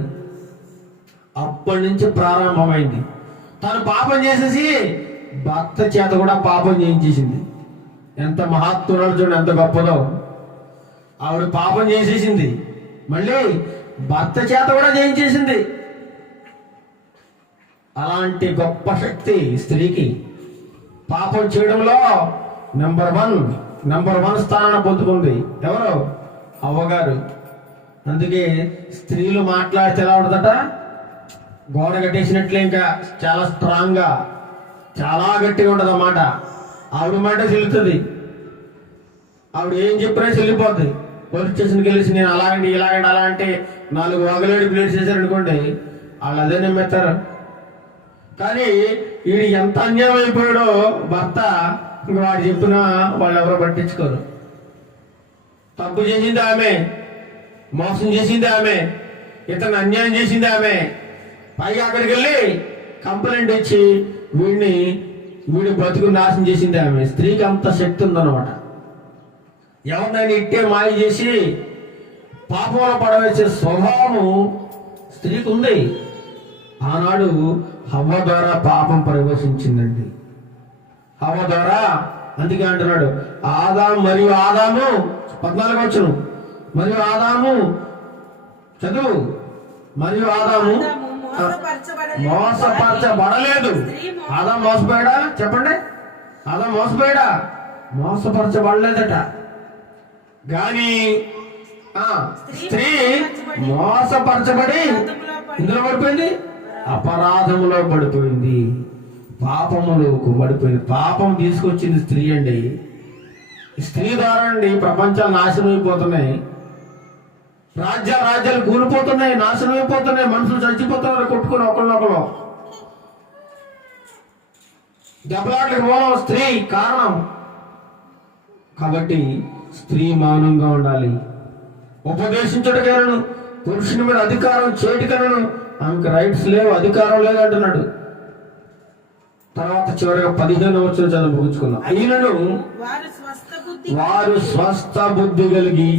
అప్పటి నుంచి ప్రారంభమైంది. తను పాపం చేసేసి భర్త చేత కూడా పాపం చేయించేసింది. ఎంత మహాత్మురాలు చూడండి, ఎంత గొప్పదో. ఆవిడ పాపం చేసేసింది, మళ్ళీ భర్త చేత కూడా చేయించేసింది. అలాంటి గొప్ప శక్తి స్త్రీకి. పాపం చేయడంలో నెంబర్ వన్ స్థానాన్ని పొందుకుంది ఎవరు? అవ్వగారు. అందుకే స్త్రీలు మాట్లాడితే ఎలా ఉంటుందట, గోడ కట్టేసినట్లే, ఇంకా చాలా స్ట్రాంగ్ గా, చాలా గట్టిగా ఉంటుంది అన్నమాట. ఆవిడ మాట చెల్లుతుంది, ఆవిడ ఏం చెప్పినా చెల్లిపోద్ది. పోలీస్ స్టేషన్కి వెళ్ళేసి నేను అలాగండి ఇలాగండి అలా అంటే 4 వాగులేడి ప్లేస్ చేశారనుకోండి, వాళ్ళు అదే నమ్మెత్తారు. కానీ వీడు ఎంత అన్యాయం అయిపోయాడో భర్త, ఇంక వాడు చెప్పినా వాళ్ళు ఎవరో పట్టించుకోరు. తప్పు చేసింది ఆమె, మోసం చేసింది ఆమె, ఇతను అన్యాయం చేసింది ఆమె. పైగా అక్కడికి వెళ్ళి కంప్లైంట్ ఇచ్చి వీడి బతుకు నాశనం చేసింది ఆమె. స్త్రీకి అంత శక్తి ఉందన్నమాట. ఎవరినైనా ఇట్టే మాయ చేసి పాపంలో పడవేసే స్వభావము స్త్రీకి ఉంది. ఆనాడు హవ్వ ద్వారా పాపం ప్రవేశించిందండి. హవ్వ ద్వారా, అందుకే అంటున్నాడు ఆదాము మరియు ఆదాము 14 వచ్చును, మరియు ఆదాము చదువు, మరియు ఆదాము మోసపరచబడలేదు. ఆదాము మోసపోయాడా? చెప్పండి, ఆదాము మోసపోయాడా? మోసపరచబడలేదట. గాని స్త్రీ మోసపరచబడి ఇందులో పడిపోయింది, అపరాధములో పడిపోయింది, పాపములోకి పడిపోయింది. పాపం తీసుకొచ్చింది స్త్రీ అండి. స్త్రీ ద్వారా అండి ప్రపంచాలు నాశనం అయిపోతున్నాయి, రాజ్యాలు కూలిపోతున్నాయి, నాశనం అయిపోతున్నాయి, మనుషులు చచ్చిపోతున్నారు కొట్టుకుని ఒకళ్ళొకరు. దెబ్బలాట్లకు మూలం స్త్రీ కారణం. కాబట్టి స్త్రీ మౌనంగా ఉండాలి. ఉపదేశించడకైనను పురుషుని మీద అధికారం చేయటికైనను ఆమెకు రైట్స్ లేవు, అధికారం లేదు అంటున్నాడు. తర్వాత చివరిగా 15వ వచనం చదువు ముగించుకున్నాం. అయినను వారు స్వస్థ బుద్ధి కలిగి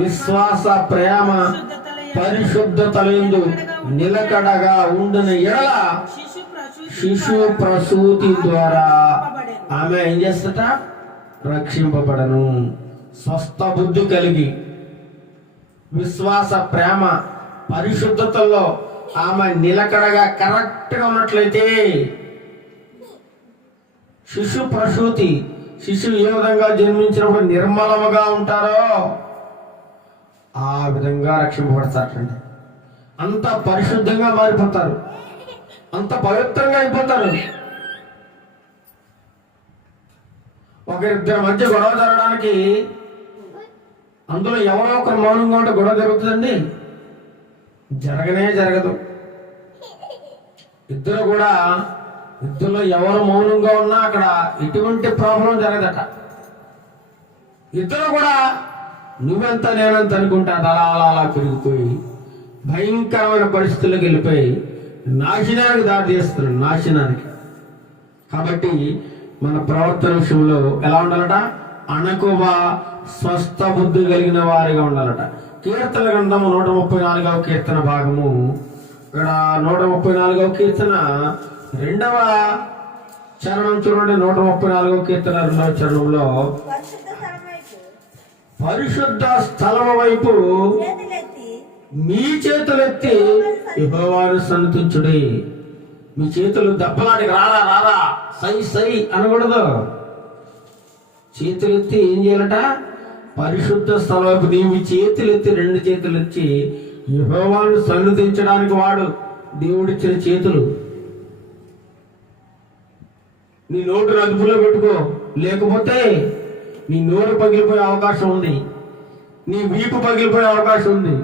విశ్వాస ప్రేమ పరిశుద్ధతలందు నిలకడగా ఉండిన ఎడల శిశు ప్రసూతి ద్వారా ఆమె ఏం చేస్తట? రక్షింపబడను. స్వస్థ బుద్ధి కలిగి విశ్వాస ప్రేమ పరిశుద్ధతల్లో ఆమె నిలకడగా కరెక్ట్గా ఉన్నట్లయితే శిశు ప్రసూతి, శిశువు ఏ విధంగా జన్మించినప్పుడు నిర్మలముగా ఉంటారో ఆ విధంగా రక్షింపబడతారండి. అంత పరిశుద్ధంగా మారిపోతారు, అంత పవిత్రంగా అయిపోతారు. ఒకరిద్దరి మధ్య గొడవ జరగడానికి అందులో ఎవరో ఒకరు మౌనంగా ఉంటే గొడవ జరుగుతుందండి? జరగనే జరగదు. ఇద్దరులో ఎవరు మౌనంగా ఉన్నా అక్కడ ఎటువంటి ప్రాబ్లం జరగదట. ఇద్దరు కూడా నువ్వెంత నేనంత అనుకుంటా అలా అలా అలా పెరిగిపోయి భయంకరమైన పరిస్థితుల్లోకి వెళ్ళిపోయి నాశనానికి దారి తీస్తున్నాడు, నాశనానికి. కాబట్టి మన ప్రవర్తన విషయంలో ఎలా ఉండాలట? అణకువ స్వస్థ బుద్ధి కలిగిన వారిగా ఉండాలట. కీర్తన గ్రంథము 134వ కీర్తన భాగము, ఇక్కడ 134వ కీర్తన 2వ చరణం చూడండి. 134వ కీర్తన 2వ చరణంలో పరిశుద్ధ స్థలం వైపు మీ చేతులెత్తి యెహోవాను సన్నుతించుడి. మీ చేతులు దెబ్బలాడికి రారా రారా సై సై అనకూడదు. చేతులెత్తి ఏం చేయాలట? పరిశుద్ధ స్థలం వైపు మీ చేతులెత్తి, 2 చేతులెత్తి యెహోవాను సన్నుతించడానికి వాడు దేవుడిచ్చిన చేతులు. నీ నోటును అదుపులో పెట్టుకో, లేకపోతే నీ నోరు పగిలిపోయే అవకాశం ఉంది, నీ వీపు పగిలిపోయే అవకాశం ఉంది,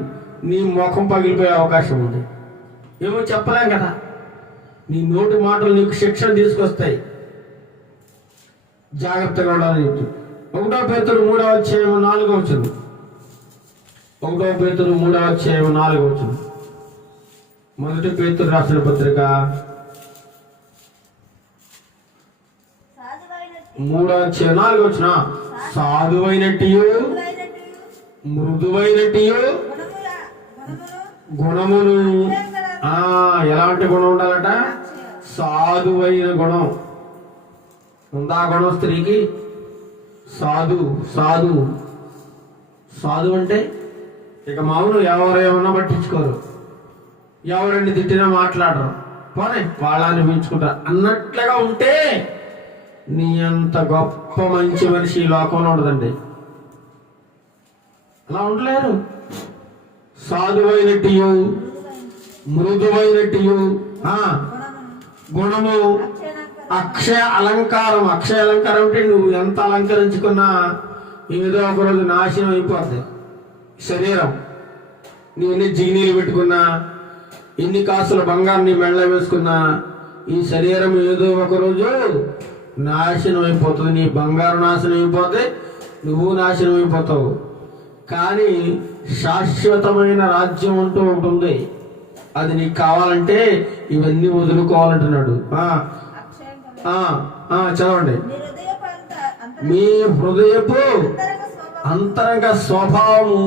నీ ముఖం పగిలిపోయే అవకాశం ఉంది. ఏమో చెప్పలేం కదా. నీ నోటి మాటలు నీకు శిక్షణ తీసుకొస్తాయి. జాగ్రత్తగా ఉండాలని చెప్తూ 1 పేతురు 3వ అధ్యాయం 4వ వచనం. 1 పేతురు 3వ అధ్యాయం 4వ వచనం. 1 పేతురు రాసిన పత్రిక 3వ అధ్యాయం 4వ వచనం. సాధువైనట్టియు మృదువైనట్టియు గుణమును. ఎలాంటి గుణం ఉండాలట? సాధువైన గుణం ఉందా? గుణం స్త్రీకి సాధు సాధు సాధు అంటే ఇక మామూలు ఎవరేమన్నా పట్టించుకోరు, ఎవరిని తిట్టినా మాట్లాడరు, పోనీ వాళ్ళని పెంచుకుంటారు అన్నట్లుగా ఉంటే నీ అంత గొప్ప మంచి మనిషి ఈ లోకంలో ఉండదండి. అలా ఉండలేరు. సాధువైనట్టు మృదువైనట్టు గుణము, అక్షయ అలంకారం. అక్షయ అలంకారం అంటే నువ్వు ఎంత అలంకరించుకున్నా ఏదో ఒకరోజు నాశనం అయిపోద్ది శరీరం. నువ్వు ఎన్ని జిగినీలు పెట్టుకున్నా, ఎన్ని కాసుల బంగారం నీ మెళ్ళ వేసుకున్నా, ఈ శరీరం ఏదో ఒకరోజు నాశనం అయిపోతుంది. నీ బంగారు నాశనం అయిపోతే నువ్వు నాశనం అయిపోతావు. కానీ శాశ్వతమైన రాజ్యం అంటూ ఒకటి ఉంది. అది నీకు కావాలంటే ఇవన్నీ వదులుకోవాలంటున్నాడు. చదవండి. మీ హృదయపు అంతరంగ స్వభావము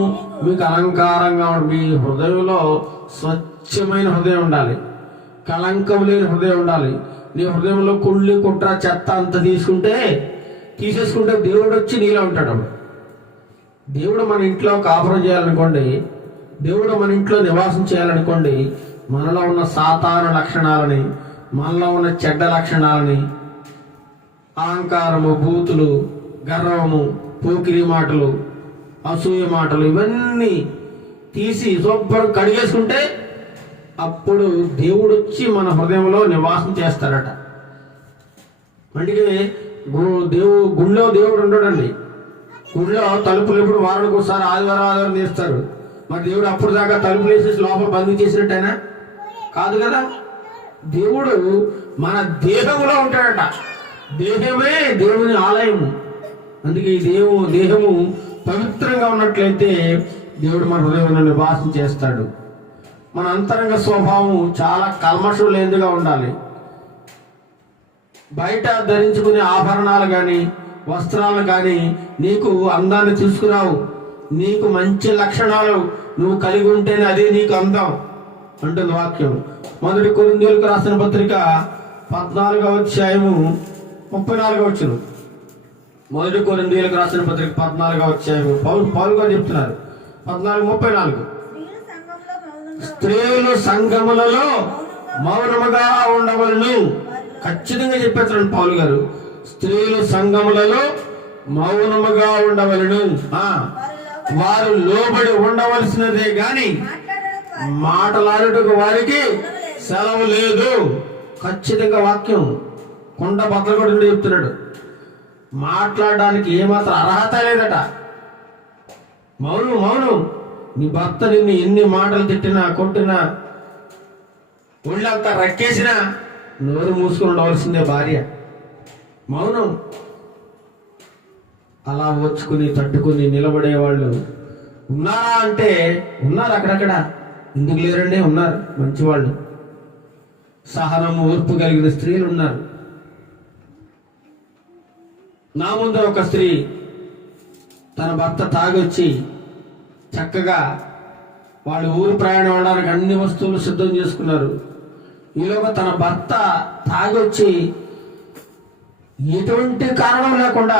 మీకు అలంకారంగా ఉండాలి. మీ హృదయంలో స్వచ్ఛమైన హృదయం ఉండాలి, కళంకం లేని హృదయం ఉండాలి. నీ హృదయంలో కుళ్ళి కుట్ర చెత్త అంత తీసేసుకుంటే దేవుడు వచ్చి నీలో ఉంటాడు. దేవుడు మన ఇంట్లో కాపురం చేయాలనుకోండి, దేవుడు మన ఇంట్లో నివాసం చేయాలనుకోండి, మనలో ఉన్న సాతాను లక్షణాలని, మనలో ఉన్న చెడ్డ లక్షణాలని, అహంకారము, బూతులు, గర్వము, పోకిరి మాటలు, అసూయ మాటలు, ఇవన్నీ తీసి శుభ్రం కడిగేసుకుంటే అప్పుడు దేవుడు వచ్చి మన హృదయంలో నివాసం చేస్తాడట. అందుకే గుళ్ళో దేవుడు ఉండడండి. గుళ్ళో తలుపులు ఎప్పుడు వారానికి ఒకసారి ఆదివారం తీస్తారు. మరి దేవుడు అప్పుడు దాకా తలుపులు వేసేసి లోపల బందీ చేసినట్టయినా కాదు కదా. దేవుడు మన దేహంలో ఉంటాడట. దేహమే దేవుని ఆలయము. అందుకే ఈ దేహము పవిత్రంగా ఉన్నట్లయితే దేవుడు మన హృదయంలో నివాసం చేస్తాడు. మన అంతరంగ స్వభావం చాలా కల్మషం లేనిదిగా ఉండాలి. బయట ధరించుకునే ఆభరణాలు కానీ వస్త్రాలు కానీ నీకు అందాన్ని తీసుకురావు. నీకు మంచి లక్షణాలు నువ్వు కలిగి ఉంటేనే అదే నీకు అందం అంటుంది వాక్యం. 1 కొరింథీయులకు రాసిన పత్రిక 14వ అధ్యాయము 34వ వచనం. 1 కొరింథీయులకు రాసిన పత్రిక 14వ అధ్యాయము పౌలు గారు చెప్తున్నారు 14:34. స్త్రీలు సంఘములలో మౌనముగా ఉండవలను. ఖచ్చితంగా చెప్పేస్తాడు పౌలు గారు. స్త్రీలు సంఘములలో మౌనముగా ఉండవలను. వారు లోబడి ఉండవలసినదే గాని మాటలాడుటకు వారికి సెలవు లేదు. ఖచ్చితంగా వాక్యం కొండ బద్దలు కూడా చెప్తున్నాడు. మాట్లాడడానికి ఏమాత్రం అర్హత లేదట. మౌనం. నీ భర్త నిన్ను ఎన్ని మాటలు తిట్టినా కొట్టినా ఒళ్ళంతా రక్కేసినా నోరు మూసుకొని ఉండవలసిందే భార్య. మౌనం. అలా ఓర్చుకుని తట్టుకుని నిలబడేవాళ్ళు ఉన్నారా అంటే ఉన్నారు అక్కడక్కడ. ఎందుకు లేరండి? ఉన్నారు మంచివాళ్ళు, సహనం ఓర్పు కలిగిన స్త్రీలు ఉన్నారు. నా ముందర ఒక స్త్రీ తన భర్త తాగొచ్చి చక్కగా వాళ్ళు ఊరు ప్రయాణం అవడానికి అన్ని వస్తువులు సిద్ధం చేసుకున్నారు. ఈలోగా తన భర్త తాగొచ్చి ఎటువంటి కారణం లేకుండా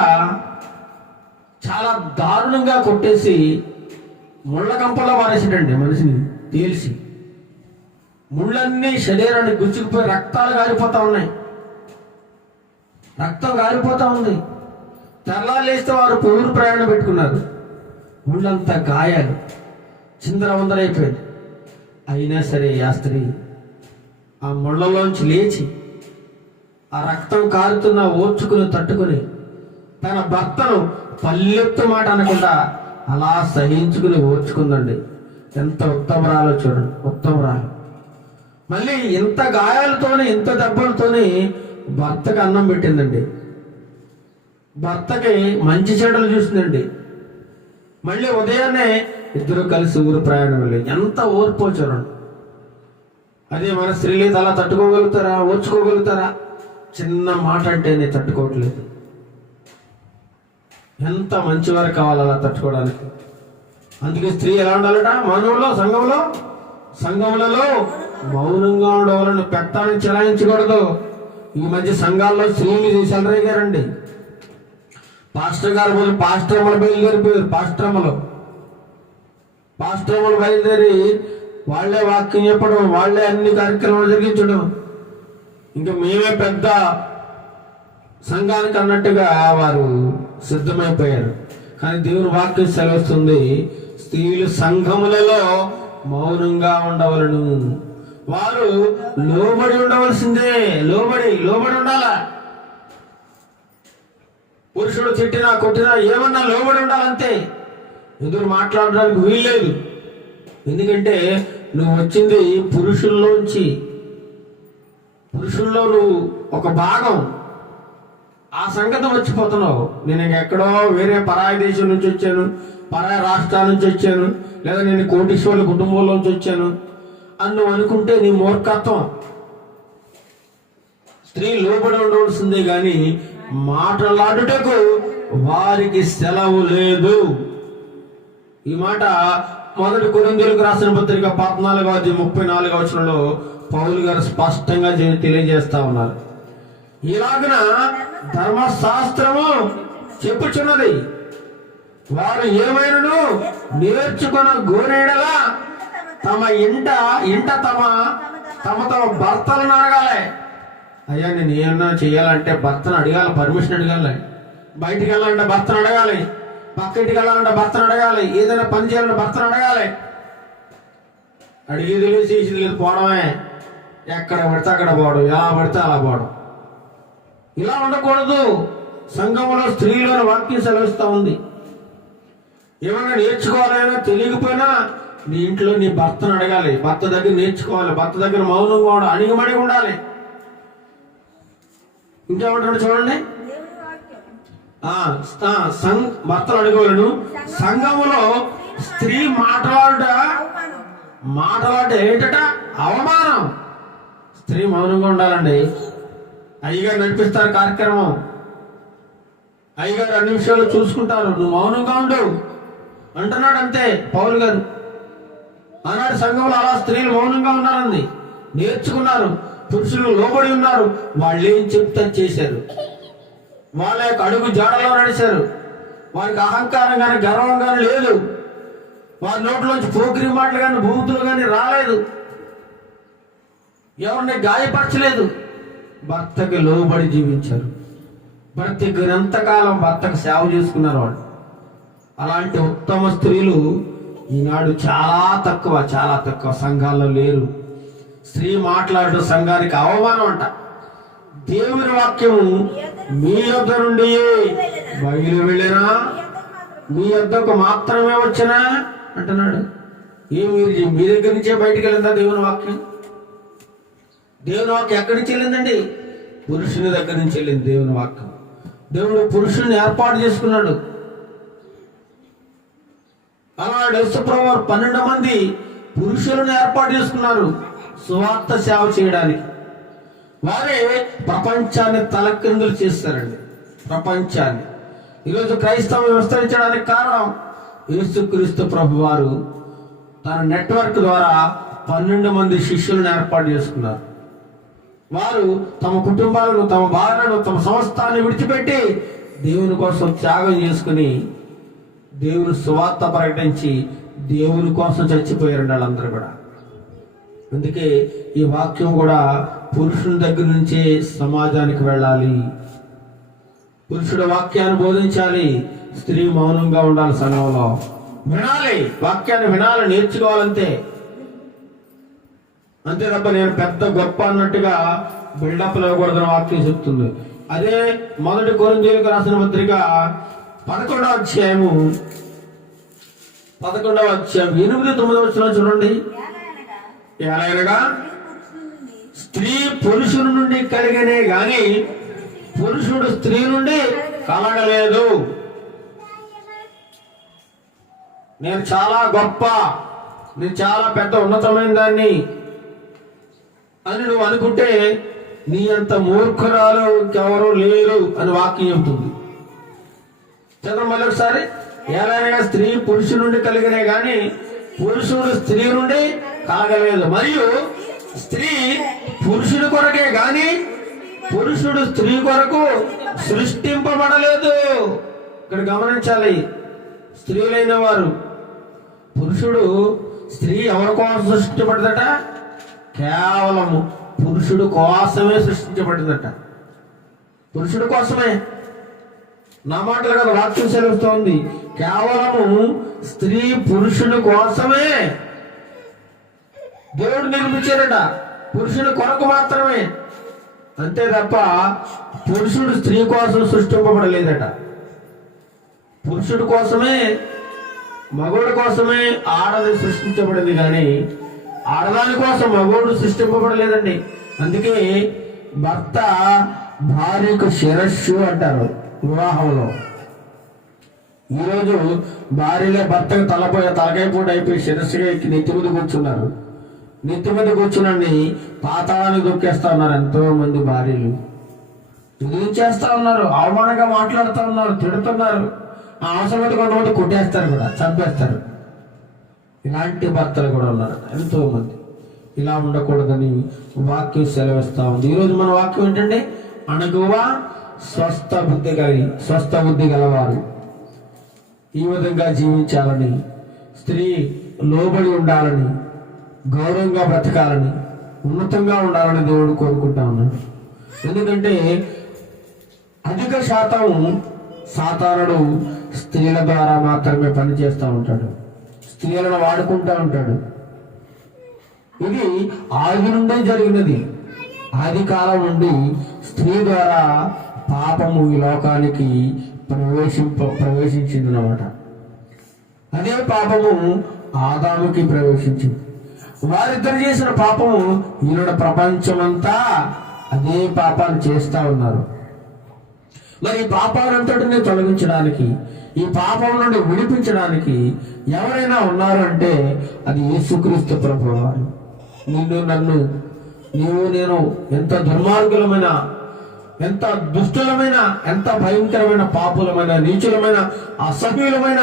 చాలా దారుణంగా కొట్టేసి ముళ్ళ కంపలో మారేసాడండి మనిషిని తేల్చి. ముళ్ళన్నీ శరీరాన్ని గుచ్చుకుపోయి రక్తాలు కారిపోతా ఉన్నాయి, రక్తం కారిపోతా ఉంది. తెల్లారు లేస్తే వారు ఊరు ప్రయాణం పెట్టుకున్నారు. ముళ్ళంతా గాయాలు చిందరవందరైపోయింది. అయినా సరే ఆ స్త్రీ ఆ ముళ్ళలోంచి లేచి ఆ రక్తం కారుతున్నా ఓర్చుకుని తట్టుకుని తన భర్తను పల్లెత్తు మాట అనకుండా అలా సహించుకుని ఓర్చుకుందండి. ఎంత ఉత్తమరాలో చూడండి, ఉత్తమరాలు. మళ్ళీ ఇంత గాయాలతోనే ఇంత దెబ్బలతోనే భర్తకి అన్నం పెట్టిందండి, భర్తకి మంచి చెడులు చూసిందండి. మళ్ళీ ఉదయాన్నే ఇద్దరు కలిసి ఊరు ప్రయాణం వెళ్ళి ఎంత ఓర్పో చూడండి. అదే మన స్త్రీలు అలా తట్టుకోగలుగుతారా, ఓర్చుకోగలుగుతారా? చిన్న మాట అంటేనే తట్టుకోవట్లేదు. ఎంత మంచివారు కావాలి అలా తట్టుకోవడానికి. అందుకే స్త్రీ ఎలా ఉండాలట? మానవులో సంఘములలో మౌనంగా ఉండవాలని, పెత్తాన్ని చెలాయించకూడదు. ఈ మధ్య సంఘాల్లో స్త్రీలు చెలరేగారండి. పాస్టర్ గారు పోయి పాస్టర్మలు బయలుదేరిపోయారు. పాస్టర్మలు బయలుదేరి వాళ్లే వాక్యం చెప్పడం, వాళ్లే అన్ని కార్యక్రమాలు జరిగించడం, ఇంకా మేమే పెద్ద సంఘానికి అన్నట్టుగా వారు సిద్ధమైపోయారు. కానీ దేవుని వాక్యం సెలవుస్తుంది, స్త్రీలు సంఘములలో మౌనంగా ఉండవలను. వారు లోబడి ఉండవలసిందే. లోబడి ఉండాలా. పురుషుడు తిట్టినా కొట్టినా ఏమన్నా లోబడి ఉండాలంతే. ఎదురు మాట్లాడడానికి వీల్లేదు. ఎందుకంటే నువ్వు వచ్చింది పురుషుల్లో నువ్వు ఒక భాగం. ఆ సంగతి మర్చిపోతున్నావు. నేను ఎక్కడో వేరే పరాయి దేశం నుంచి వచ్చాను, పరాయి రాష్ట్రాల నుంచి వచ్చాను, లేదా నేను కోటీశ్వరుల కుటుంబంలోంచి వచ్చాను అని నువ్వు అనుకుంటే నీ మూర్ఖత్వం. స్త్రీ లోబడి ఉండవలసిందే గాని మాట్లాడుటకు వారికి సెలవు లేదు. ఈ మాట 1 కొరింథీయులకు రాసిన పత్రిక 14:34 పౌలు గారు స్పష్టంగా తెలియజేస్తా ఉన్నారు. ఇలాగన ధర్మశాస్త్రము చెప్పుచున్నది, వారు ఏమైనను నేర్చుకున్న గోరేడలా తమ ఇంట తమ భర్తలను అడగాలి. అయ్యా నేను ఏమన్నా చేయాలంటే భర్తను అడగాలి, పర్మిషన్ అడగాలి. బయటికి వెళ్ళాలంటే భర్తను అడగాలి, పక్కింటికి వెళ్ళాలంటే భర్తను అడగాలి, ఏదైనా పని చేయాలంటే భర్తను అడగాలి. అడిగేది లేదు, చేసేది లేదు, పోవడమే. ఎక్కడ పడితే అక్కడ పోవడం, ఎలా పడితే అలా పోవడం. ఇలా ఉండకూడదు. సంఘంలో స్త్రీలను వాక్యం సెలవిస్తూ ఉంది. ఏమన్నా నేర్చుకోవాలైనా తెలియకపోయినా నీ ఇంట్లో నీ భర్తను అడగాలి, భర్త దగ్గర నేర్చుకోవాలి, భర్త దగ్గర మౌనంగా ఉండాలి, అణిగిమణిగి ఉండాలి. ఇంకేమంటాడు చూడండి, భర్తలు అడగవలను. సంఘములో స్త్రీ మాట్లాడ ఏంటట? అవమానం. స్త్రీ మౌనంగా ఉండాలండి. అయ్యగారు నడిపిస్తారు కార్యక్రమం, అయ్యగారు అన్ని విషయాలు చూసుకుంటారు, నువ్వు మౌనంగా ఉండు అంటున్నాడు. అంతే పౌలు గారు. ఆనాడు సంఘంలో అలా స్త్రీలు మౌనంగా ఉన్నారండి, నేర్చుకున్నారు. పురుషులు లోబడి ఉన్నారు. వాళ్ళు ఏం చెప్తే చేశారు. వాళ్ళ యొక్క అడుగు జాడలో నడిచారు. వారికి అహంకారం కానీ గర్వం కానీ లేదు. వారి నోట్లోంచి పోకిరి మాటలు కానీ బూతులు కానీ రాలేదు. ఎవరిని గాయపరచలేదు. భర్తకి లోబడి జీవించారు. బ్రతికినంతకాలం భర్తకు సేవ చేసుకున్నారు వాళ్ళు. అలాంటి ఉత్తమ స్త్రీలు ఈనాడు చాలా తక్కువ సంఘాల్లో లేరు. స్త్రీ మాట్లాడటం సంఘానికి అవమానం అంట. దేవుని వాక్యము మీ యొద్ద నుండి బయలు వెళ్ళినా మీ యొద్దకు మాత్రమే వచ్చినా అంటున్నాడు. మీ దగ్గర నుంచే బయటికి వెళ్ళిందా దేవుని వాక్యం? దేవుని వాక్యం ఎక్కడి నుంచి వెళ్ళిందండి? పురుషుని దగ్గర నుంచి వెళ్ళింది దేవుని వాక్యం. దేవుడు పురుషుని ఏర్పాటు చేసుకున్నాడు. అలా యేసుప్రభువు 12 మంది పురుషులను ఏర్పాటు చేసుకున్నారు సువార్త సేవ చేయడానికి. వారే ప్రపంచాన్ని తలకిందులు చేస్తారండి. ప్రపంచాన్ని ఈరోజు క్రైస్తవం విస్తరించడానికి కారణం యేసుక్రీస్తు ప్రభు వారు తన నెట్వర్క్ ద్వారా 12 మంది శిష్యులను ఏర్పాటు చేసుకున్నారు. వారు తమ కుటుంబాలను, తమ భార్యను, తమ సమస్తాన్ని విడిచిపెట్టి దేవుని కోసం త్యాగం చేసుకుని దేవుని సువార్త ప్రకటించి దేవుని కోసం చచ్చిపోయారండి వాళ్ళందరూ కూడా. అందుకే ఈ వాక్యం కూడా పురుషుని దగ్గర నుంచే సమాజానికి వెళ్ళాలి. పురుషుడు వాక్యాన్ని బోధించాలి, స్త్రీ మౌనంగా ఉండాలి, సంఘంలో వినాలి, వాక్యాన్ని వినాలి, నేర్చుకోవాలంతే. అంతే తప్ప నేను పెద్ద గొప్ప అన్నట్టుగా బిల్డప్ ఇవ్వకూడదని వాక్యం చెప్తుంది. అదే 1 కొరింథీయులకు రాసిన పత్రిక 11వ అధ్యాయం 8-9 చూడండి. ఎలాగనగా స్త్రీ పురుషుని నుండి కలిగినే గాని పురుషుడు స్త్రీ నుండి కలగలేదు. నేను చాలా గొప్ప, నేను చాలా పెద్ద ఉన్నతమైన దాన్ని అని నువ్వు అనుకుంటే నీ అంత మూర్ఖురాలు ఎవరు లేరు అని వాక్యం చెబుతుంది. చదవండి మళ్ళీ ఒకసారి. ఎలాగైనా స్త్రీ పురుషుడి నుండి కలిగినే గాని పురుషుడు స్త్రీ నుండి కలగలేదు, మరియు స్త్రీ పురుషుడి కొరకే గాని పురుషుడు స్త్రీ కొరకు సృష్టింపబడలేదు. ఇక్కడ గమనించాలి, స్త్రీలైన వారు, పురుషుడు స్త్రీ ఎవరి కోసం సృష్టించబడిందట? కేవలము పురుషుడు కోసమే సృష్టించబడిందట. పురుషుడు కోసమే. నా మాటలు కదా, వాక్యం సెలవుస్తోంది. కేవలము స్త్రీ పురుషుని కోసమే దేవుడు నిర్మించారట, పురుషుని కొరకు మాత్రమే. అంతే తప్ప పురుషుడు స్త్రీ కోసం సృష్టింపబడలేదట. పురుషుడి కోసమే, మగోడి కోసమే ఆడది సృష్టించబడింది, కానీ ఆడదాని కోసం మగోడు సృష్టింపబడలేదండి. అందుకే భర్త భార్యకు శిరస్సు అంటారు వివాహంలో. ఈరోజు భార్యలే భర్తకు తలకాయపూట అయిపోయి శిరస్సుగా ఎక్కి నెత్తి మీద కూర్చున్నారు. నెత్తి మీద కూర్చుని పాతాళానికి దొక్కేస్తా ఉన్నారు ఎంతో మంది భార్యలు. చేస్తా ఉన్నారు, అవమానంగా మాట్లాడుతూ ఉన్నారు, తిడుతున్నారు. ఆ అవసరమైతే కొంతమంది కొట్టేస్తారు కూడా, చంపేస్తారు. ఇలాంటి భర్తలు కూడా ఉన్నారు ఎంతో మంది. ఇలా ఉండకూడదని వాక్యం సెలవిస్తా ఉంది. ఈరోజు మన వాక్యం ఏంటంటే, అణగువ స్వస్థ బుద్ధి గలవారు ఈ విధంగా జీవించాలని, స్త్రీ లోబడి ఉండాలని, గౌరవంగా బ్రతకాలని, ఉన్నతంగా ఉండాలని దేవుడు కోరుకుంటా ఉన్నాడు. ఎందుకంటే అధిక శాతం సాతానుడు స్త్రీల ద్వారా మాత్రమే పనిచేస్తూ ఉంటాడు, స్త్రీలను వాడుకుంటూ ఉంటాడు. ఇది ఆది నుండే జరిగినది. ఆది కాలం నుండి స్త్రీ ద్వారా పాపము ఈ లోకానికి ప్రవేశించింది అన్నమాట. అదే పాపము ఆదాముకి ప్రవేశించింది. వారిద్దరు చేసిన పాపము ఈనాడు ప్రపంచమంతా అదే పాపాన్ని చేస్తా ఉన్నారు. మరి ఈ పాపాలంతటిని తొలగించడానికి, ఈ పాపం నుండి విడిపించడానికి ఎవరైనా ఉన్నారు అంటే అది యేసుక్రీస్తు ప్రభువు వారు. నిన్ను, నన్ను, నీవు, నేను ఎంత దుర్మార్గులమైన, ఎంత దుష్టులమైన, ఎంత భయంకరమైన పాపులమైన, నీచులమైన, అసహ్యులమైన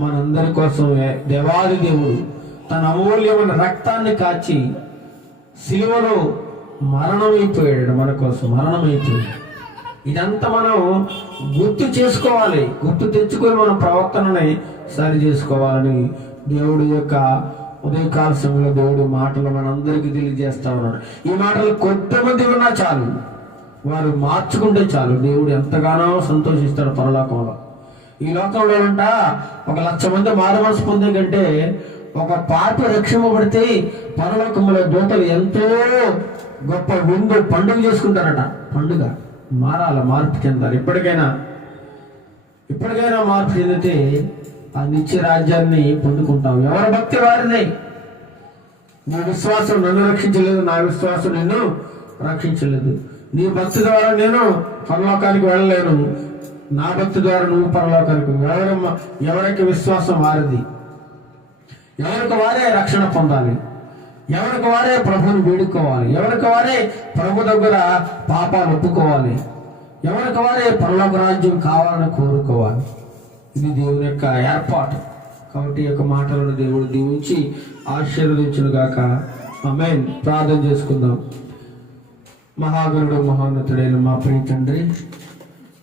మనందరి కోసం దేవాది దేవుడు తన అమూల్యమైన రక్తాన్ని కాచి సిలువలో మరణమైపోయాడు, మన కోసం మరణమైపోయాడు. ఇదంతా మనం గుర్తు చేసుకోవాలి, గుర్తు తెచ్చుకొని మన ప్రవర్తనని సరి చేసుకోవాలని దేవుడి యొక్క ఉదయకాల సమయంలో దేవుడి మాటలు మనందరికీ తెలియజేస్తా ఉన్నాడు. ఈ మాటలు కొద్దిమంది ఉన్నా చాలు, వారు మార్చుకుంటే చాలు, దేవుడు ఎంతగానో సంతోషిస్తాడు పరలోకంలో. ఈ లోకంలో అంట 1,00,000 మంది మారు మనసు పొందే కంటే ఒక పాప రక్షింపబడితే పరలోకంలో దూతలు ఎంతో గొప్ప విందు పండుగ చేసుకుంటారట. పండుగ మారాల, మార్పు చెందాలి. ఇప్పటికైనా మార్పు చెందితే ఆ నిత్య రాజ్యాన్ని పొందుకుంటాం. ఎవరి భక్తి వారిదే. నీ విశ్వాసం నన్ను రక్షించలేదు, నా విశ్వాసం నిన్ను రక్షించలేదు. నీ భక్తి ద్వారా నేను పరలోకానికి వెళ్ళలేను, నా భక్తి ద్వారా నువ్వు పరలోకానికి. ఎవరికి విశ్వాసం వారిది. ఎవరికి వారే రక్షణ పొందాలి, ఎవరికి వారే ప్రభువుని వేడుకోవాలి, ఎవరికి వారే ప్రభు దగ్గర పాపాలు ఒప్పుకోవాలి, ఎవరికి వారే పరలోక రాజ్యం కావాలని కోరుకోవాలి. ఇది దేవుని యొక్క ఏర్పాటు. కాబట్టి ఈ యొక్క మాటలను దేవుడు దీవించి ఆశీర్వదించును గాక. ఆమేన్. ప్రార్థన చేసుకుందాం. మహాగణుడు మహోన్నతుడైన మా ప్రియ తండ్రి,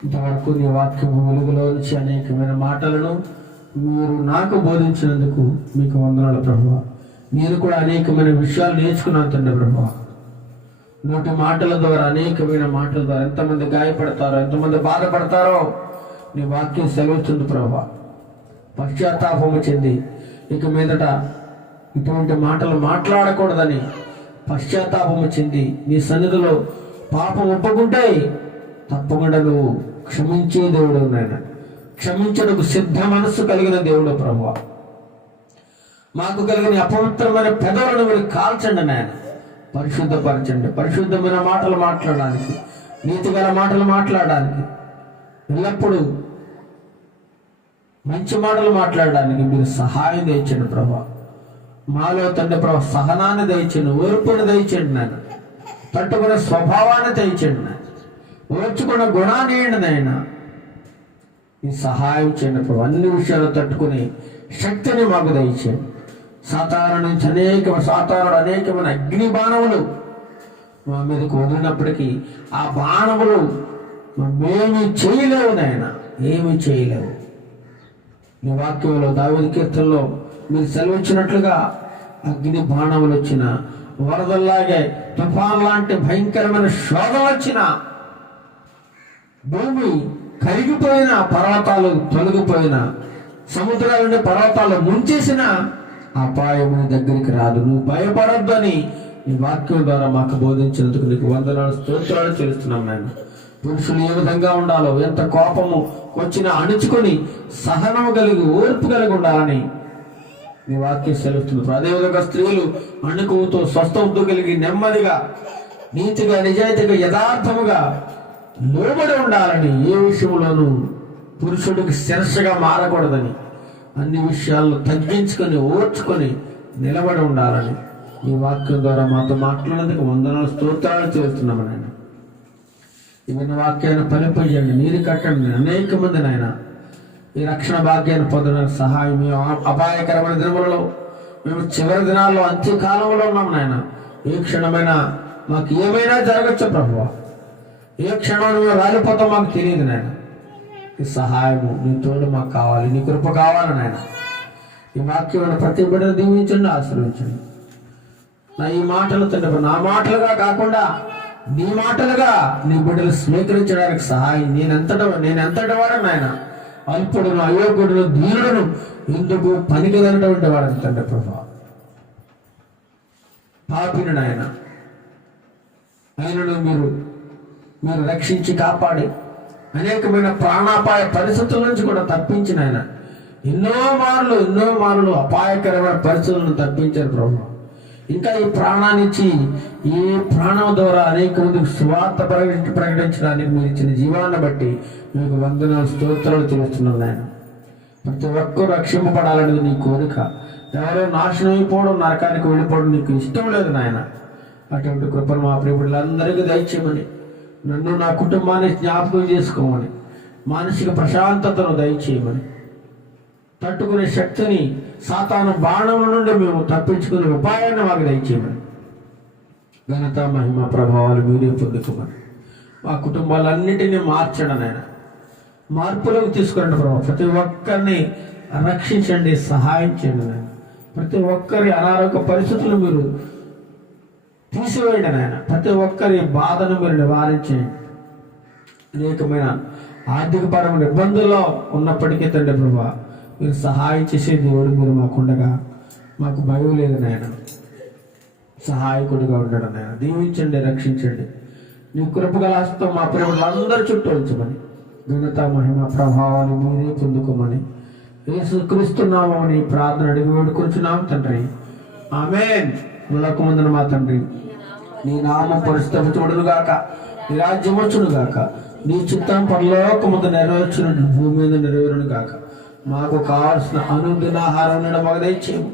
ఇంతవరకు నీ వాక్యము వెలుగులో నుంచి అనేకమైన మాటలను మీరు నాకు బోధించినందుకు మీకు వందనాలు ప్రభువా. నేను కూడా అనేకమైన విషయాలు నేర్చుకున్నాను తండ్రి ప్రభువా. నోటి మాటల ద్వారా, అనేకమైన మాటల ద్వారా ఎంతమంది గాయపడతారో, ఎంతమంది బాధపడతారో నీ వాక్యం సెలవుతుంది ప్రభువా. పశ్చాత్తాపము చెంది ఇక మీదట ఇటువంటి మాటలు మాట్లాడకూడదని పశ్చాత్తాపము చెంది నీ సన్నిధిలో పాపం ఒప్పుకుంటే తప్పకుండా నువ్వు క్షమించే దేవుడు నాయన. క్షమించడానికి సిద్ధ మనస్సు కలిగిన దేవుడు ప్రభువా. మాకు కలిగిన అపవిత్రమైన పెదవులను మీరు కాల్చండి నాయన. పరిశుద్ధపరచండి. పరిశుద్ధమైన మాటలు మాట్లాడడానికి, నీతిగల మాటలు మాట్లాడడానికి, ఎల్లప్పుడూ మంచి మాటలు మాట్లాడడానికి మీరు సహాయం దయచండి ప్రభా. మాలో తండ్రి ప్రభా సహనాన్ని దయచండి, ఓర్పుని దయచండి నాయన. తట్టుకునే స్వభావాన్ని దయచండి నాయన. ఓర్చుకున్న గుణాన్ని ఏంటి నాయన. ఈ సహాయం చేయండి ప్రభా. అన్ని విషయాలు తట్టుకుని శక్తిని మాకు దయచేయండి. సాతాను నుంచి అనేకమైన అగ్ని బాణములు మా మీదకు వదిలినప్పటికీ ఆ బాణములు మేమీ చేయలేవు నాయన, ఏమీ చేయలేవు. మీ వాక్యంలో దావీదు కీర్తనలో మీరు సెలవిచ్చినట్లుగా అగ్ని బాణములు వచ్చిన, వరదల్లాగే తుఫాన్ లాంటి భయంకరమైన శోధనలు వచ్చిన, భూమి కరిగిపోయిన, పర్వతాలు తొలగిపోయిన, సముద్రాల నుండి పర్వతాలు ముంచేసిన అపాయము దగ్గరికి రాదు. నువ్వు భయపడొద్దు అని నీ వాక్యం ద్వారా మాకు బోధించినందుకు నీకు వందనాలు, స్తోత్రాలు చేస్తున్నాం నాయన. పురుషులు ఏ విధంగా ఉండాలో, ఎంత కోపము వచ్చినా అణుచుకొని సహనము కలిగి ఓర్పు కలిగి ఉండాలని నీ వాక్యం సెలవుతుంది. అదేవిధంగా స్త్రీలు అణుకువతో స్వస్థత కలిగి నెమ్మదిగా, నీతిగా, నిజాయితీగా, యథార్థముగా లోబడి ఉండాలని, ఏ విషయంలోనూ పురుషుడికి శిరస్సుగా మారకూడదని, అన్ని విషయాలను తగ్గించుకొని ఓర్చుకొని నిలబడి ఉండాలని ఈ వాక్యం ద్వారా మాతో మాట్లాడినందుకు వందనాలు, స్తోత్రాలు చేస్తున్నాము నాయన. ఇవన్న వాక్యాన్ని ఫలింపజేయండి, నీరు కట్టండి. అనేక మంది నాయన ఈ రక్షణ భాగ్యాన్ని పొందడానికి సహాయం. మేము అపాయకరమైన దినములలో, మేము చివరి దినాల్లో అంత్యకాలంలో ఉన్నాం నాయన. ఏ క్షణమైనా మాకు ఏమైనా జరగచ్చు ప్రభువా. ఏ క్షణంలో మేము రాలిపోతాం మాకు తెలియదు నాయన. ఈ సహాయము, నీ తోడు మాకు కావాలి, నీ కృప కావాలి నాయన. ఈ వాక్యమైన ప్రతి బిడ్డను దీవించండి, ఆశీర్వించండి. నా ఈ మాటలు తండ్రి నా మాటలుగా కాకుండా నీ మాటలుగా నీ బిడ్డలు స్వీకరించడానికి సహాయం. నేనెంతటి వాడు నాయన, అల్పుడును, అయోగ్యుడును, దీనుడును, ఎందుకు పనికిదనటువంటి వాడు తండ్రి ప్రభా. పాపిని నాయన, ఆయనను మీరు రక్షించి కాపాడి అనేకమైన ప్రాణాపాయ పరిస్థితుల నుంచి కూడా తప్పించిన ఆయన ఎన్నో మార్లు అపాయకరమైన పరిస్థితులను తప్పించారు ప్రభు. ఇంకా ఈ ప్రాణాన్నిచ్చి ఈ ప్రాణం ద్వారా అనేక మందికి స్వార్థ ప్రకటించడానికి మీరు ఇచ్చిన జీవాన్ని బట్టి మీకు వందనాలు, స్తోత్రాలు చేస్తున్నాను నాయన. ప్రతి ఒక్కరూ రక్షింపబడాలనేది నీ కోరిక. ఎవరో నాశనం అయిపోవడం, నరకానికి వెళ్ళిపోవడం నీకు ఇష్టం లేదు నాయన. అటువంటి కృపను మా ప్రియబిడ్డలందరికీ దయచేయమని, నన్ను నా కుటుంబాన్ని జ్ఞాపకం చేసుకోమని, మానసిక ప్రశాంతతను దయచేయమని, తట్టుకునే శక్తిని, సాతాను బాణముల నుండి మేము తప్పించుకునే ఉపాయాన్ని మాకు దయచేయమని, ఘనత, మహిమ, ప్రభావాలు మీరే పొందుకోమని, మా కుటుంబాలన్నిటినీ మార్చండి నాయన. మార్పులకు తీసుకురండి ప్రభావ. ప్రతి ఒక్కరిని రక్షించండి, సహాయం చేయండి నాయన. ప్రతి ఒక్కరి అనారోగ్య పరిస్థితులు మీరు తీసివేయండి నాయన. ప్రతి ఒక్కరి బాధను మీరు నివారించండి. అనేకమైన ఆర్థికపరమైన ఇబ్బందుల్లో ఉన్నప్పటికీ తండ్రి ప్రభా, మీరు సహాయం చేసే దేవుడు మీరు మాకుండగా మాకు భయం లేదు నాయన. సహాయకుడిగా ఉండడం నాయన. దీవించండి, రక్షించండి. నీ కృపగల హస్తం మా ప్రేమలందరి చుట్టూ ఉంచమని, ఘనత, మహిమ, ప్రభావాలు మీరే పొందుకోమని యేసుక్రీస్తు నామమున ప్రార్థన అడిగి వేడుకొంచున్నాం తండ్రి. ఆమేన్. లోకమందున మా తండ్రి, నీ నామం పరిశుద్ధపరచబడును గాక, నీ రాజ్యం వచ్చును గాక, నీ చిత్తం పరలోకమందు నెరవేర్చును, భూమి మీద నెరవేరును గాక. మాకు కావాల్సిన అనుదిన ఆహారం మాకు దయచేయము.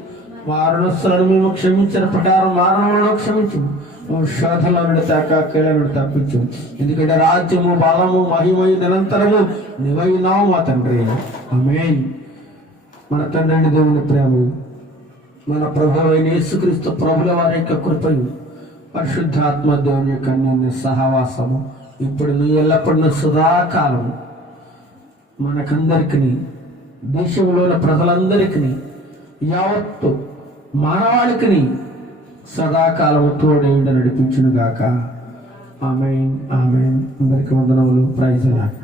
మారణస్తులను మేము క్షమించిన ప్రకారం మారణములను క్షమించు, శోధనలను కీళ్ళను తప్పించు. ఎందుకంటే రాజ్యము, బలము, మహిమయు నిరంతరము నీవైనావు మా తండ్రి. ఆమేన్. మన తండ్రి దేవుని ప్రేమ, మన ప్రభువైన యేసుక్రీస్తు ప్రభుల వారి యొక్క కృపయు, పరిశుద్ధాత్మ దేవుని యొక్క అన్యోన్య సహవాసము ఇప్పుడు ఎల్లప్పుడూ సదాకాలము మనకందరికీ, దేశంలోని ప్రజలందరికీ, యావత్తు మానవాళికి సదాకాలము తోడేయుడు నడిపించును గాక. ఆమేన్. ఆమేన్. అందరికీ వందనములు. Praise lord.